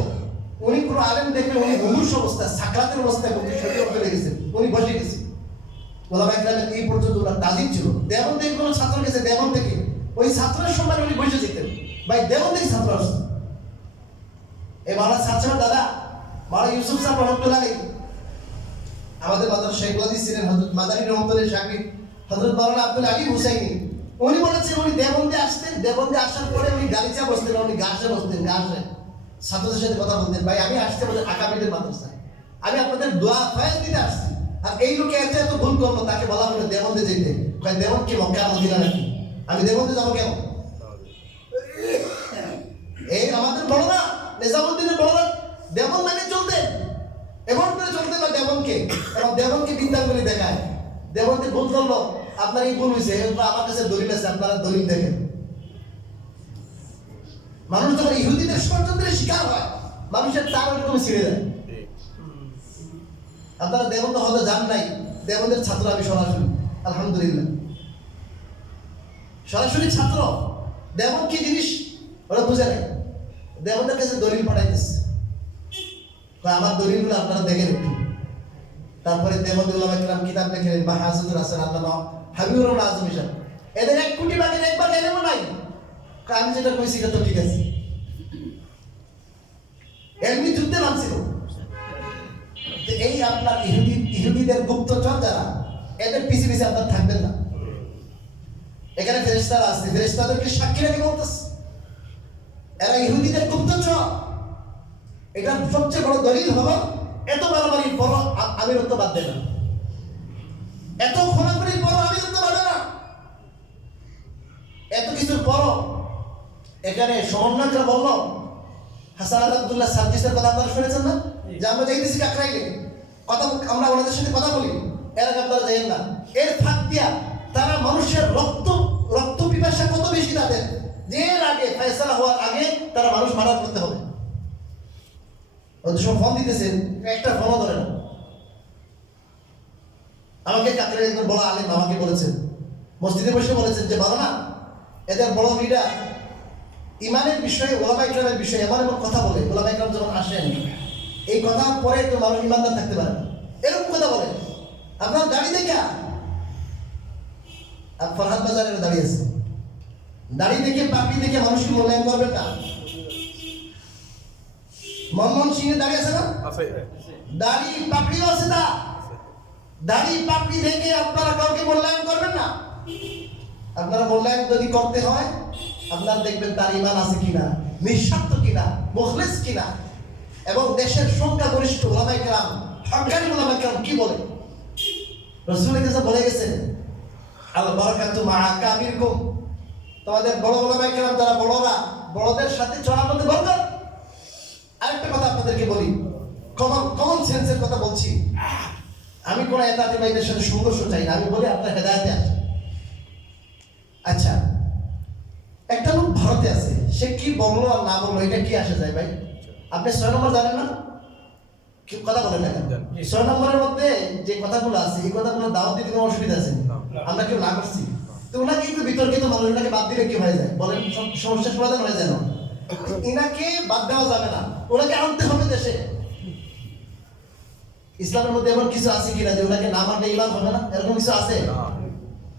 উনি কোনো আলেম দেখলে উনি হুমুস অবস্থায়, সাকরাতের অবস্থায় শরীর লেগেছেন, উনি বসে গেছেন। ওলামা ইকরামের এই পর্যন্ত ওরা তাজিম ছিল। দেবন থেকে কোনো ছাত্র গেছে, দেবন থেকে ওই ছাত্রের সম্মানে উনি বসে যেতেন, ভাই দেবন থেকে ছাত্র আসছে। এই মাওলানা ছাত্র দাদা মাওলানা ইউসুফ সাহেব রহমতুল্লাহ আলাইহি আমাদের মাদার শেখ ওয়াদি ছিলেন, হযরত মাদানী রহমতুল্লাহ শাকির হযরত মাওলানা আব্দুল আলী হুসাইনি, উনি বলেছেন উনি দেবন্দে আসতেন, দেবন্দে আসার পরে উনি গালিচা বসতেন, উনি ঘাসে বসতেন, ঘাসে ছাত্রদের সাথে কথা বলতেন, ভাই আমি আসতে বলে আকাবিদের মাদ্রাসায়, আমি আপনাদের দোয়া ফয়েজ দিতে আসছি। আর এই লোকে এত ভুল করলো, তাকে বলা হলো দেবন্দে যেতে, ভাই দেবন কি মক্কা মদিনা নাকি, আমি দেবন্দে যাবো কেন? এই আমাদের বড়রা নিজামুদ্দিনের বড়রা দেবন মানে চলতেন, এমন করে চলতেন না দেবনকে, এবং দেবনকে বিদ্যাঙ্গুলি দেখায়। দেবনকে ভুল করলো, আপনার এই ভুল হয়েছে, আমার কাছে দলিল আছে, আপনারা দলিল দেখেন। মানুষ যখন ইহুদিদের ষড়যন্ত্রের শিকার হয়, মানুষের তার ওইরকম ছিঁড়ে যায়। আপনারা দেবন্দ হয়তো জান নাই, দেবন্দের ছাত্র আমি সরাসরি, আলহামদুলিল্লাহ সরাসরি ছাত্র। দেবন কি জিনিস ওরা বুঝে নাই, দেবন্দের কাছে দলিল পাঠাইতেছে, আমার দলিলগুলো আপনারা দেখেন একটু। তারপরে দেবন্দ উলামা ইকরাম কিতাব লিখলেন, মাহাজুদুর হাসান আল্লামা হাবিবুর রহমান আজম হিসাব, এদের 1 কোটি ভাগের 1 ভাগ এলেও নাই। আমি যেটা কইছি এটা তো ঠিক আছে, এমনি যুদ্ধে নামছিল। এই আপনার ইহুদিদের গুপ্তচর যারা, এদের পিছে পিছে আপনার থাকবেন না। এখানে ফেরেশতারা আসছে, ফেরেশতাদেরকে সাক্ষী রেখে বলতেছে এরা ইহুদিদের গুপ্তচর। এটা সবচেয়ে বড় দলিল হলো, এত বাড়াবাড়ির পর আমিরত্ব বাদ দেবে না, এত খোলাখুলির পর আমিরত্ব বাদে না, এত কিছুর পর এখানে সমন্বয়করা বললো, হাসান আব্দুল্লাহ সার্জিসের কথা আপনারা শুনেছেন না, যে আমরা যাইতেছি কাকরাইলে কথা, আমরা ওনাদের সাথে কথা বলি, এর আগে আপনারা যাইেন না। এর ফাঁক দিয়া তারা মানুষের রক্ত পিপাসা কত বেশি তাদের, যে এর আগে ফয়সালা হওয়ার আগে তারা মানুষ মার্ডার করতে হবে। ওদের সব ফোন দিতেছেন, একটা ফোনও ধরে না। আমাকে কাকরাইলে একজন বড় আলেম আমাকে বলেছেন, মসজিদে বসে বলেছেন যে বাবা না, এদের বড় লিডার ইমানের বিষয়ে, ওলামা ইকরামের বিষয়ে এমন এমন কথা বলে, ওলামা ইকরাম যখন আসেন এই কথা পরে তো মানুষ ইমানদার থাকতে পারে না, এরকম কথা বলে। আপনার দাড়ি দেখে ফরহাদ বাজারে দাঁড়িয়ে আছে, দাড়ি দেখে পাপড়ি দেখে মানুষকে মূল্যায়ন করবেন না। মনমোহন সিং এর দাড়ি আছে না, দাড়ি পাপড়িও আছে, না দাড়ি পাপড়ি দেখে আপনারা কাউকে মূল্যায়ন করবেন না। আপনারা মূল্যায়ন যদি করতে হয়, আপনারা দেখবেন তার ইমান আছে কিনা, নিঃস্বার্থ কিনা, মুখলিস কিনা, এবং দেশের সংখ্যাগরিষ্ঠ ওলামা ইকরাম, হক্কানি ওলামা ইকরাম কি বলে। রাসূলের কাছে বলে গেছেন, আল বারাকাতু মা আকাবিরকুম, তোমাদের বড় ওলামা ইকরাম যারা বড়রা, বড়দের সাথে চলার মধ্যে বরকত। আরেকটা কথা আপনাদেরকে বলি, কমন সেন্সের কথা বলছি, আমি কোন এতাতি ভাইদের সাথে সংঘর্ষ চাই না, আমি বলি আপনার হেদায়েতে আসে। আচ্ছা, একটা লোক ভারতে আছে, সে কি বললো আর না বললো এটা কি আসে যায় ভাই? আপনি 6 নম্বর জানেন না, কি কথা বলেন না? 6 নম্বরের মধ্যে যে কথাগুলো আছে, এই কথাগুলো দাওয়াত দিতে কোনো অসুবিধা আছে? আমরা কেউ না করছি তো, ওনাকে একটু বিতর্কিত মানুষ, ওনাকে বাদ দিলে কি হয়ে যায় বলেন? সমস্যার সমাধান হয়ে যায় না? ইনাকে বাদ দেওয়া যাবে না, ওনাকে আনতে হবে দেশে। ইসলামের মধ্যে এমন কিছু আছে কিনা যে ওনাকে না মানলে ইমান হবে না? এরকম কিছু আছে?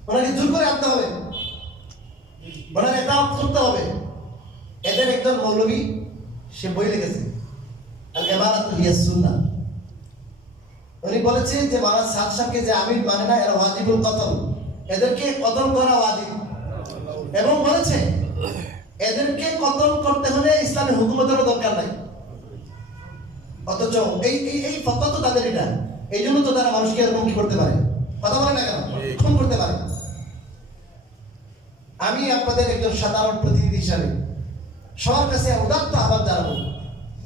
ওনাকে জোর করে আনতে হবে, ওনার এতাআত করতে হবে। এদের একজন মৌলবী, সে বই লিখেছে আল ইমারাতু হিয়া সুন্নাহ। উনি বলেছেন যে মাওলানা সাদ সাহেবকে যে আমির মানে না, এরা ওয়াজিবুল কতল, এদেরকে কতল করা ওয়াজিব। এবং বলেছে এদেরকে কতল করতে হলে ইসলামী হুকুমতের দরকার নাই। অথচ এই ফতোয়া তো তাদের, এটা এই জন্য তো তারা মানুষকে এরকম কি করতে পারে, কথা বলে না কেন, খুন করতে পারে। আমি আপনাদের একজন সাধারণ প্রতিনিধি হিসাবে সবার কাছে উদাত্ত আহ্বান জানাবো,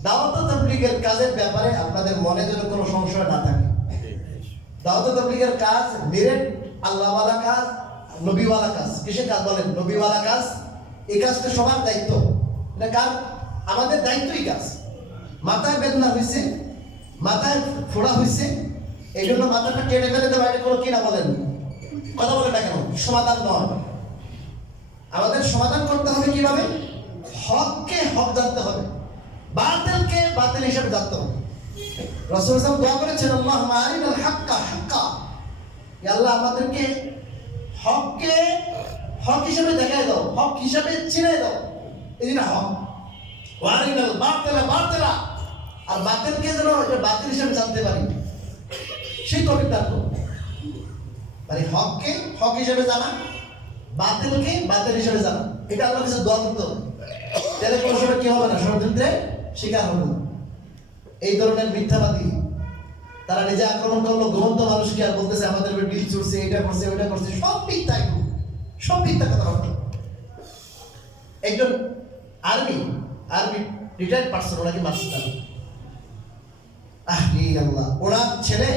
দাওয়াত তাবলীগের কাজের ব্যাপারে আপনাদের মনে যেন কোনো সংশয় না থাকে। দাওয়াত তাবলীগের কাজ ডিরেক্ট আল্লাহওয়ালা কাজ, নবীওয়ালা কাজ। কিসের কাজ বলেন? নবীওয়ালা কাজ। এই কাজটা সবার দায়িত্ব, এটা কার? আমাদের দায়িত্বই কাজ। মাথায় বেদনা হয়েছে, মাথায় ফোড়া হয়েছে, এই জন্য মাথাটা কেটে ফেলে দেওয়া, এটা কোনো কিনা বলেন, কথা বলেন না কেন, সমাধান নয়। আমাদের সমাধান করতে হবে কিভাবে? হককে হক জানতে হবে, বাতিলকে বাতিল হিসেবে জানতে হবে। রাসূল সাল্লাল্লাহু আলাইহি ওয়াসাল্লাম দোয়া করেছেন, আল্লাহুম্মা আরিনাল হাক্কা হাক্কা আল্লাহ আমাদেরকে হককে হক হিসেবে দেখায় দাও, হক হিসেবে চিনে দাও। এই জন্য হক ওয়ারিনাল বাতিলা বাতিলা, আর বাতিলকে যেন এটা বাতিল হিসেবে জানতে পারি, সেই তৌফিক দান করো। মানে হককে হক হিসেবে জানা, বাতিলকে বাতিল হিসেবে জানা, এটা আল্লাহর কাছে দোয়া করতে হবে। তাহলে কোনো সময় কি হবে না, ষড়যন্ত্রে শিকার হবে না। এই ধরনের মিথ্যাবাদী তারা নিজে আক্রমণ করলো ঘুমন্ত মানুষকে, আর বলতেছে আমাদের ডিল চলছে, এটা করছে ওইটা করছে, সব মিথ্যা, সব মিথ্যা কথা বলতো। একজন আর্মি রিটায়ার্ড পার্সন, ওনাকে মারছে তারা, আল্লাহ, ওনার ছেলে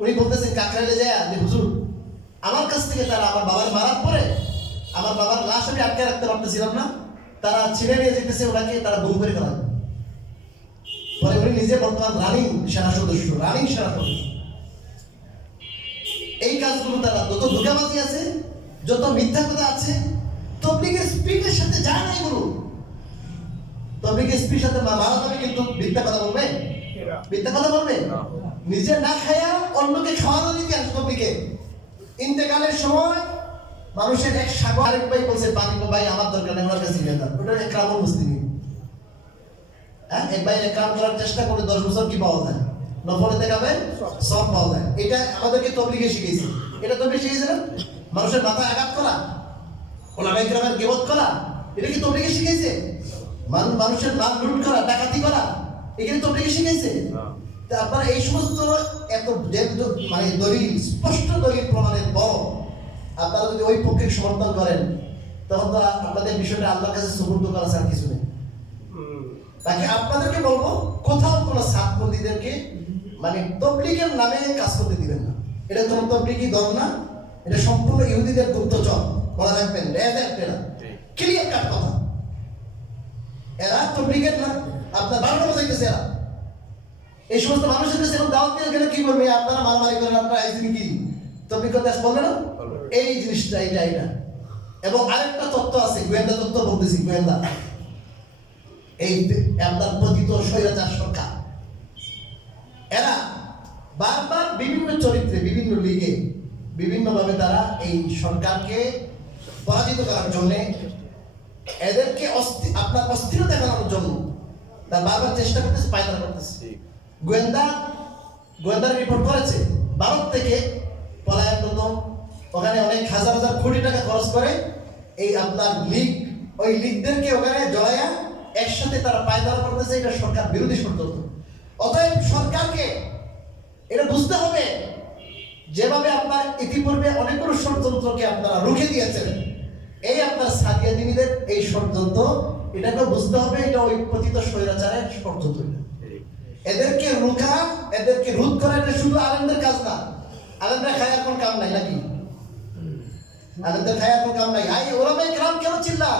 উনি বলতেছেন কাকরাইলে যায় যে হুজুর আমার কাছ থেকে তারা আমার বাবার মারার পরে আমার বাবার লাশ আমি আটকে রাখতে পারতেছিলাম না, তারা ছিঁড়ে নিয়ে যেতেছে ওনাকে, তারা গুম করে ফেলায়। পরে উনি নিজে বর্তমান রানিং সেনা সদস্য। এই কাজগুলো তারা যত ধোঁকাবাজি আছে, যত মিথ্যা কথা আছে, তবলিগের স্পিডের সাথে যায় না। এগুলো তবলিগের স্পিডের সাথে মারা যাবে, কিন্তু মিথ্যা কথা বলবে, মিথ্যা কথা বলবে, নিজে না খায়া অন্যকে খাওয়ানো দিতে আসবে। তবলিগে ইন্তেকালের সময় মানুষের এক সাগর আরেক ভাই বলছে পানি ভাই আমার দরকার নেই, ওনার কাছে নিয়ে যান, ওটা একরামুল মুসলিম। এক ভাই একরাম করার চেষ্টা করে 10 বছর কি পাওয়া যায়, নফলে দেখাবেন সব পাওয়া যায়। এটা আমাদেরকে তবলিগে শিখিয়েছে। এটা তবলিগ শিখিয়েছে না, মানুষের মাথায় আঘাত করা, ওলামা ইকরামের গীবত করা, এটা কি তবলিগে শিখিয়েছে? মানুষের মাল লুট করা, ডাকাতি করা, এখানে তবলিগে শিখিয়েছে। আপনারা এই সমস্ত এত মানে দলিল, স্পষ্ট দলিল প্রমাণের পর আপনারা যদি ওই পক্ষে সমর্থন করেন, তখন তো আপনাদের বিষয়টা আল্লাহর কাছে সুবর্দ করা ছাড়া কিছু নেই। তাকে আপনাদেরকে বলবো, কোথাও কোনো সাতবন্দীদেরকে মানে তবলিগের নামে কাজ করতে দিবেন না। এটা কোনো তবলিগি দল না, এটা সম্পূর্ণ ইহুদিদের গুপ্তচর। মনে রাখবেন, ক্লিয়ার কাট কথা। এরা তবলিগের না, আপনার বারোটা বোঝাইতেছে। এরা এই সমস্ত মানুষের কাছে এখন দাওয়াত দিয়ে গেলে কি করবে, আপনারা মারামারি করেন, আপনারা আইসিন কি তবলিগ করতে বলবে না, এই জিনিসটা এটা। এবং আরেকটা তত্ত্ব আছে, গোয়েন্দা তত্ত্ব বলতেছি, গোয়েন্দা, এই আপনার পতিত স্বৈরাচার সরকার, এরা বারবার বিভিন্ন চরিত্রে, বিভিন্ন লিগে, বিভিন্নভাবে তারা এই সরকারকে পরাজিত করার জন্য, এদেরকে আপনার অস্থির দেখানোর জন্য তার বারবার চেষ্টা করতেছে, পায়তারা করতেছে। গোয়েন্দারা রিপোর্ট করেছে ভারত থেকে পলায়নরত, ওখানে অনেক হাজার হাজার কোটি টাকা খরচ করে এই আপনার লীগ, ওই লীগদেরকে ওখানে জড়াইয়া একসাথে তারা পায়তারা করতেছে। এটা সরকার বিরোধী ষড়যন্ত্র। অতএব সরকারকে এটা বুঝতে হবে, যেভাবে আপনার ইতিপূর্বে অনেকগুলো ষড়যন্ত্রকে আপনারা রুখে দিয়েছেন, এই আপনার সাদিয়া দিনীদের এই ষড়যন্ত্র, এটাকে বুঝতে হবে, এটা ওই পতিত স্বৈরাচারের ষড়যন্ত্র। এদেরকে রুখা, এদেরকে রোধ করা, এটা শুধু আলেমদের কাজ না। আলেমরা খায় এখন কাম নাই নাকি? আলেমদের খায় এখন কাম নাই। ওলামায়ে কেরাম কেন চিল্লা?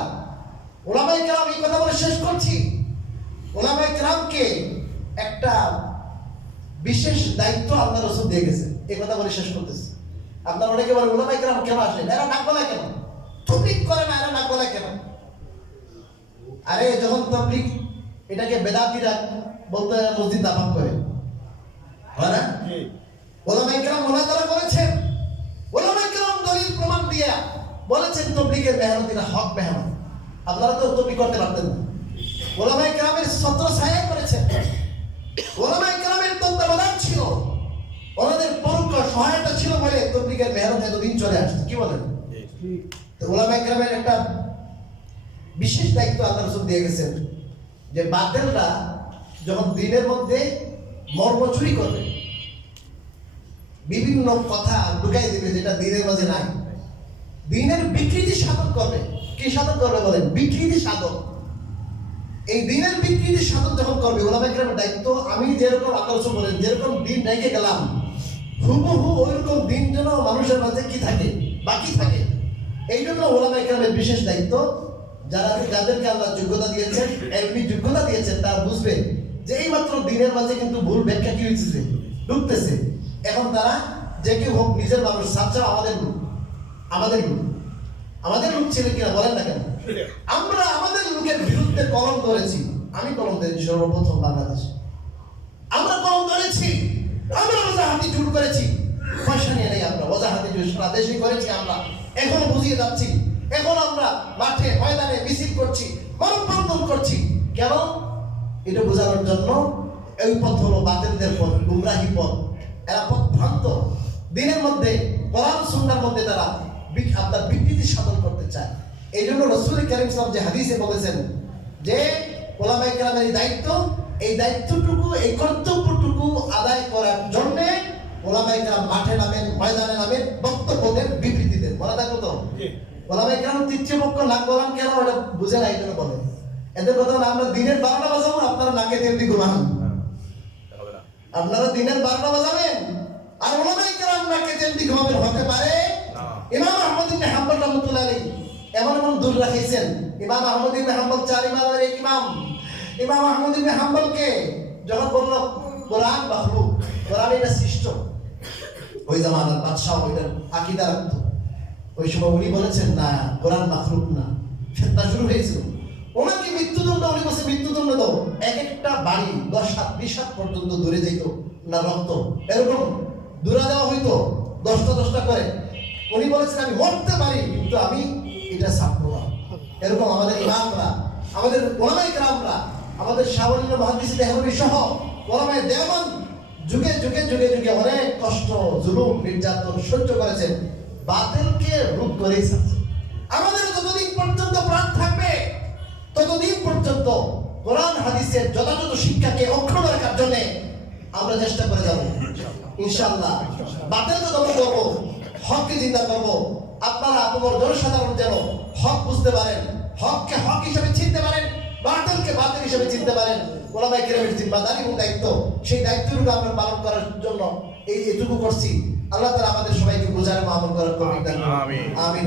ওলামায়ে কেরাম, এই কথা বলে শেষ করছি, ওলামায়ে কেরামকে একটা বিশেষ দায়িত্ব আল্লাহ রাসূল দিয়ে গেছে। এই কথা বলে শেষ করতেছি। আপনারা অনেকে বলেন ওলামায়ে কেরাম কেন আসেন, এরা নাক গলায় কেন, তবলিগ করে না, এরা নাক গলায় কেন? আরে যখন তবলিগ এটাকে বেদাতিরা বলতে মসজিদ দাফন করে, হয় না? ওলামায়ে কেরাম মুনাজারা করেছেন, ওলামায়ে কেরাম দলিল প্রমাণ দিয়ে বলেছেন তবলিগের মেহনত এটা হক মেহনত। আপনারা তো তবলিগ করতে পারতেন না। ওলামায়ে কেরামের ছত্র ছায়া করেছেন, ওলামায়ে কেরামের তত্ত্বাবধান ছিল, ওনাদের পরোক্ষ সহায়তা ছিল বলে তবলিগের মেহনত এতদিন চলে আসছে। কি বলেন? তো ওলামায়ে কেরামের একটা বিশেষ দায়িত্ব আল্লাহ রাসূল দিয়ে গেছেন, যে বাতিলরা যখন দিনের মধ্যে মর্ম চুরি করবে, বিভিন্ন কথা ঢুকাই দিবে যেটা দিনের মাঝে নাই, দিনের বিকৃতি সাধন করবে। কি সাধন করবে বলেন? বিকৃতি সাধন। এই দিনের বিকৃতি সাধন যখন করবে, ওলামায়ে কেরামের দায়িত্ব, আমি যেরকম আল্লাহ রাসূল বলেন যেরকম দিন রেখে গেলাম, হুবহু ওইরকম দিন যেন মানুষের মাঝে কি থাকে, বাকি থাকে। এই জন্য ওলামায়ে কেরামের বিশেষ দায়িত্ব, যাদেরকে আল্লাহ যোগ্যতা দিয়েছেন, এমনি যোগ্যতা দিয়েছেন, তারা বুঝবে যে এই মাত্র দিনের মাঝে কিন্তু ভুল ব্যাখ্যা কি হয়েছে, ঢুকতেছে। এখন তারা যে কেউ হোক, নিজের মানুষ, সাবজা আমাদের লোক, আমাদের লোক ছিল কিনা বলেন না কেন? আমরা আমাদের লোকের বিরুদ্ধে কলম ধরেছি। আমি কলম ধরেছি সর্বপ্রথম বাংলাদেশে, আমরা কলম ধরেছি, আমরা হাতি জুট করেছি, পয়সা নিয়ে নেই আমরা, ওজাহাতে সারা দেশে করেছি আমরা, এখনো বুঝিয়ে যাচ্ছি, এখন আমরা মাঠে ময়দানে মিছিল করছি, মানববন্ধন করছি। কেন? এটা বোঝানোর জন্য এই পথ হলো বাতিলদের পথ, গুমরাহি পথ, এরা পথ ভ্রান্ত। দিনের মধ্যে কোরআন সুন্নাহর মধ্যে তারা আপনার বিকৃতি সাধন করতে চায়। এই জন্য রাসূল কারীম সাল্লাল্লাহু আলাইহি ওয়াসাল্লাম যে হাদিসে বলেছেন যে ওলামায়ে কেরামের দায়িত্ব, এই দায়িত্বটুকু, এই কর্তব্যটুকু আদায় করার জন্য ওলামায়ে কেরাম মাঠে নামেন, ময়দানে নামেন, বক্তব্য দেন, বিবৃতি দেন। মনে থাকো তো, ওলামায়ে কেরাম তৃতীয় পক্ষ না করান কেন ওটা বুঝে না, এই জন্য বলেন। এদের কথা না, আমরা দিনের 12টা বাজাবো, আপনারা নাকে তেল দিয়ে ঘুমান। আপনারা দিনের 12টা বাজাবেন আর ওলামায়ে কেরাম নাকে তেল দিয়ে ঘুমাবেন, হতে পারে? ইমাম আহমদ ইবনে হাম্বল রাহমাতুল্লাহ আলাইহি এমন এমন দূর রাখিয়েছেন। ইমাম আহমদ ইবনে হাম্বল 4 ইমামের এক ইমাম। ইমাম আহমদ ইবনে হাম্বলকে যখন বলল কোরআন মাখলুক, কোরআন এটা সৃষ্ট, ওই জামানার বাদশা ওইটার আকীদা রাখতো, ওই সময় উনি বলেছেন না কোরআন মাখলুক না, ফিতনা শুরু হয়েছিল। ওনাকে মৃত্যুদণ্ড, উনি বলছে মৃত্যুদণ্ড দাও। এক একটা বাড়ি 10 হাত 20 হাত পর্যন্ত দূরে যেত না, রক্ত এরকম দূরে দেওয়া হইতো 10টা করে। উনি বলেছেন আমি মরতে পারি কিন্তু আমি এটা ছাড়বো না। এরকম আমাদের ইমামরা, আমাদের ওলামায়ে কেরামরা, আমাদের শাওয়ালিল মুহাদ্দিস দেহলভী সহ ওলামায়ে দেওবন্দ যুগে যুগে যুগে যুগে অনেক কষ্ট, জুলুম, নির্যাতন সহ্য করেছেন, বাতিলকে রূপ করেই ছাড়ছে। আমাদের যতদিন পর্যন্ত প্রাণ থাকবে ততদিন পর্যন্ত কোরআন হাদিসের যথাযথ শিক্ষাকে অক্ষুণ্ণ রাখার জন্য আমরা চেষ্টা করে যাব ইনশাআল্লাহ। বাতিলকে দমন করব, হককে জিন্দা করব। আপনারা আপনার জনসাধারণ যেন হক বুঝতে পারেন, হককে হক হিসেবে চিনতে পারেন, বাতিলকে বাতিল হিসেবে চিনতে পারেন। ওলামায়ে কেরামের জিম্মাদারি এবং দায়িত্ব, সেই দায়িত্বটুকু আমরা পালন করার জন্য এইটুকু করছি। আল্লাহ তাআলা আমাদের সবাইকে বোঝার আমল করার তৌফিক দান করুন। আমিন।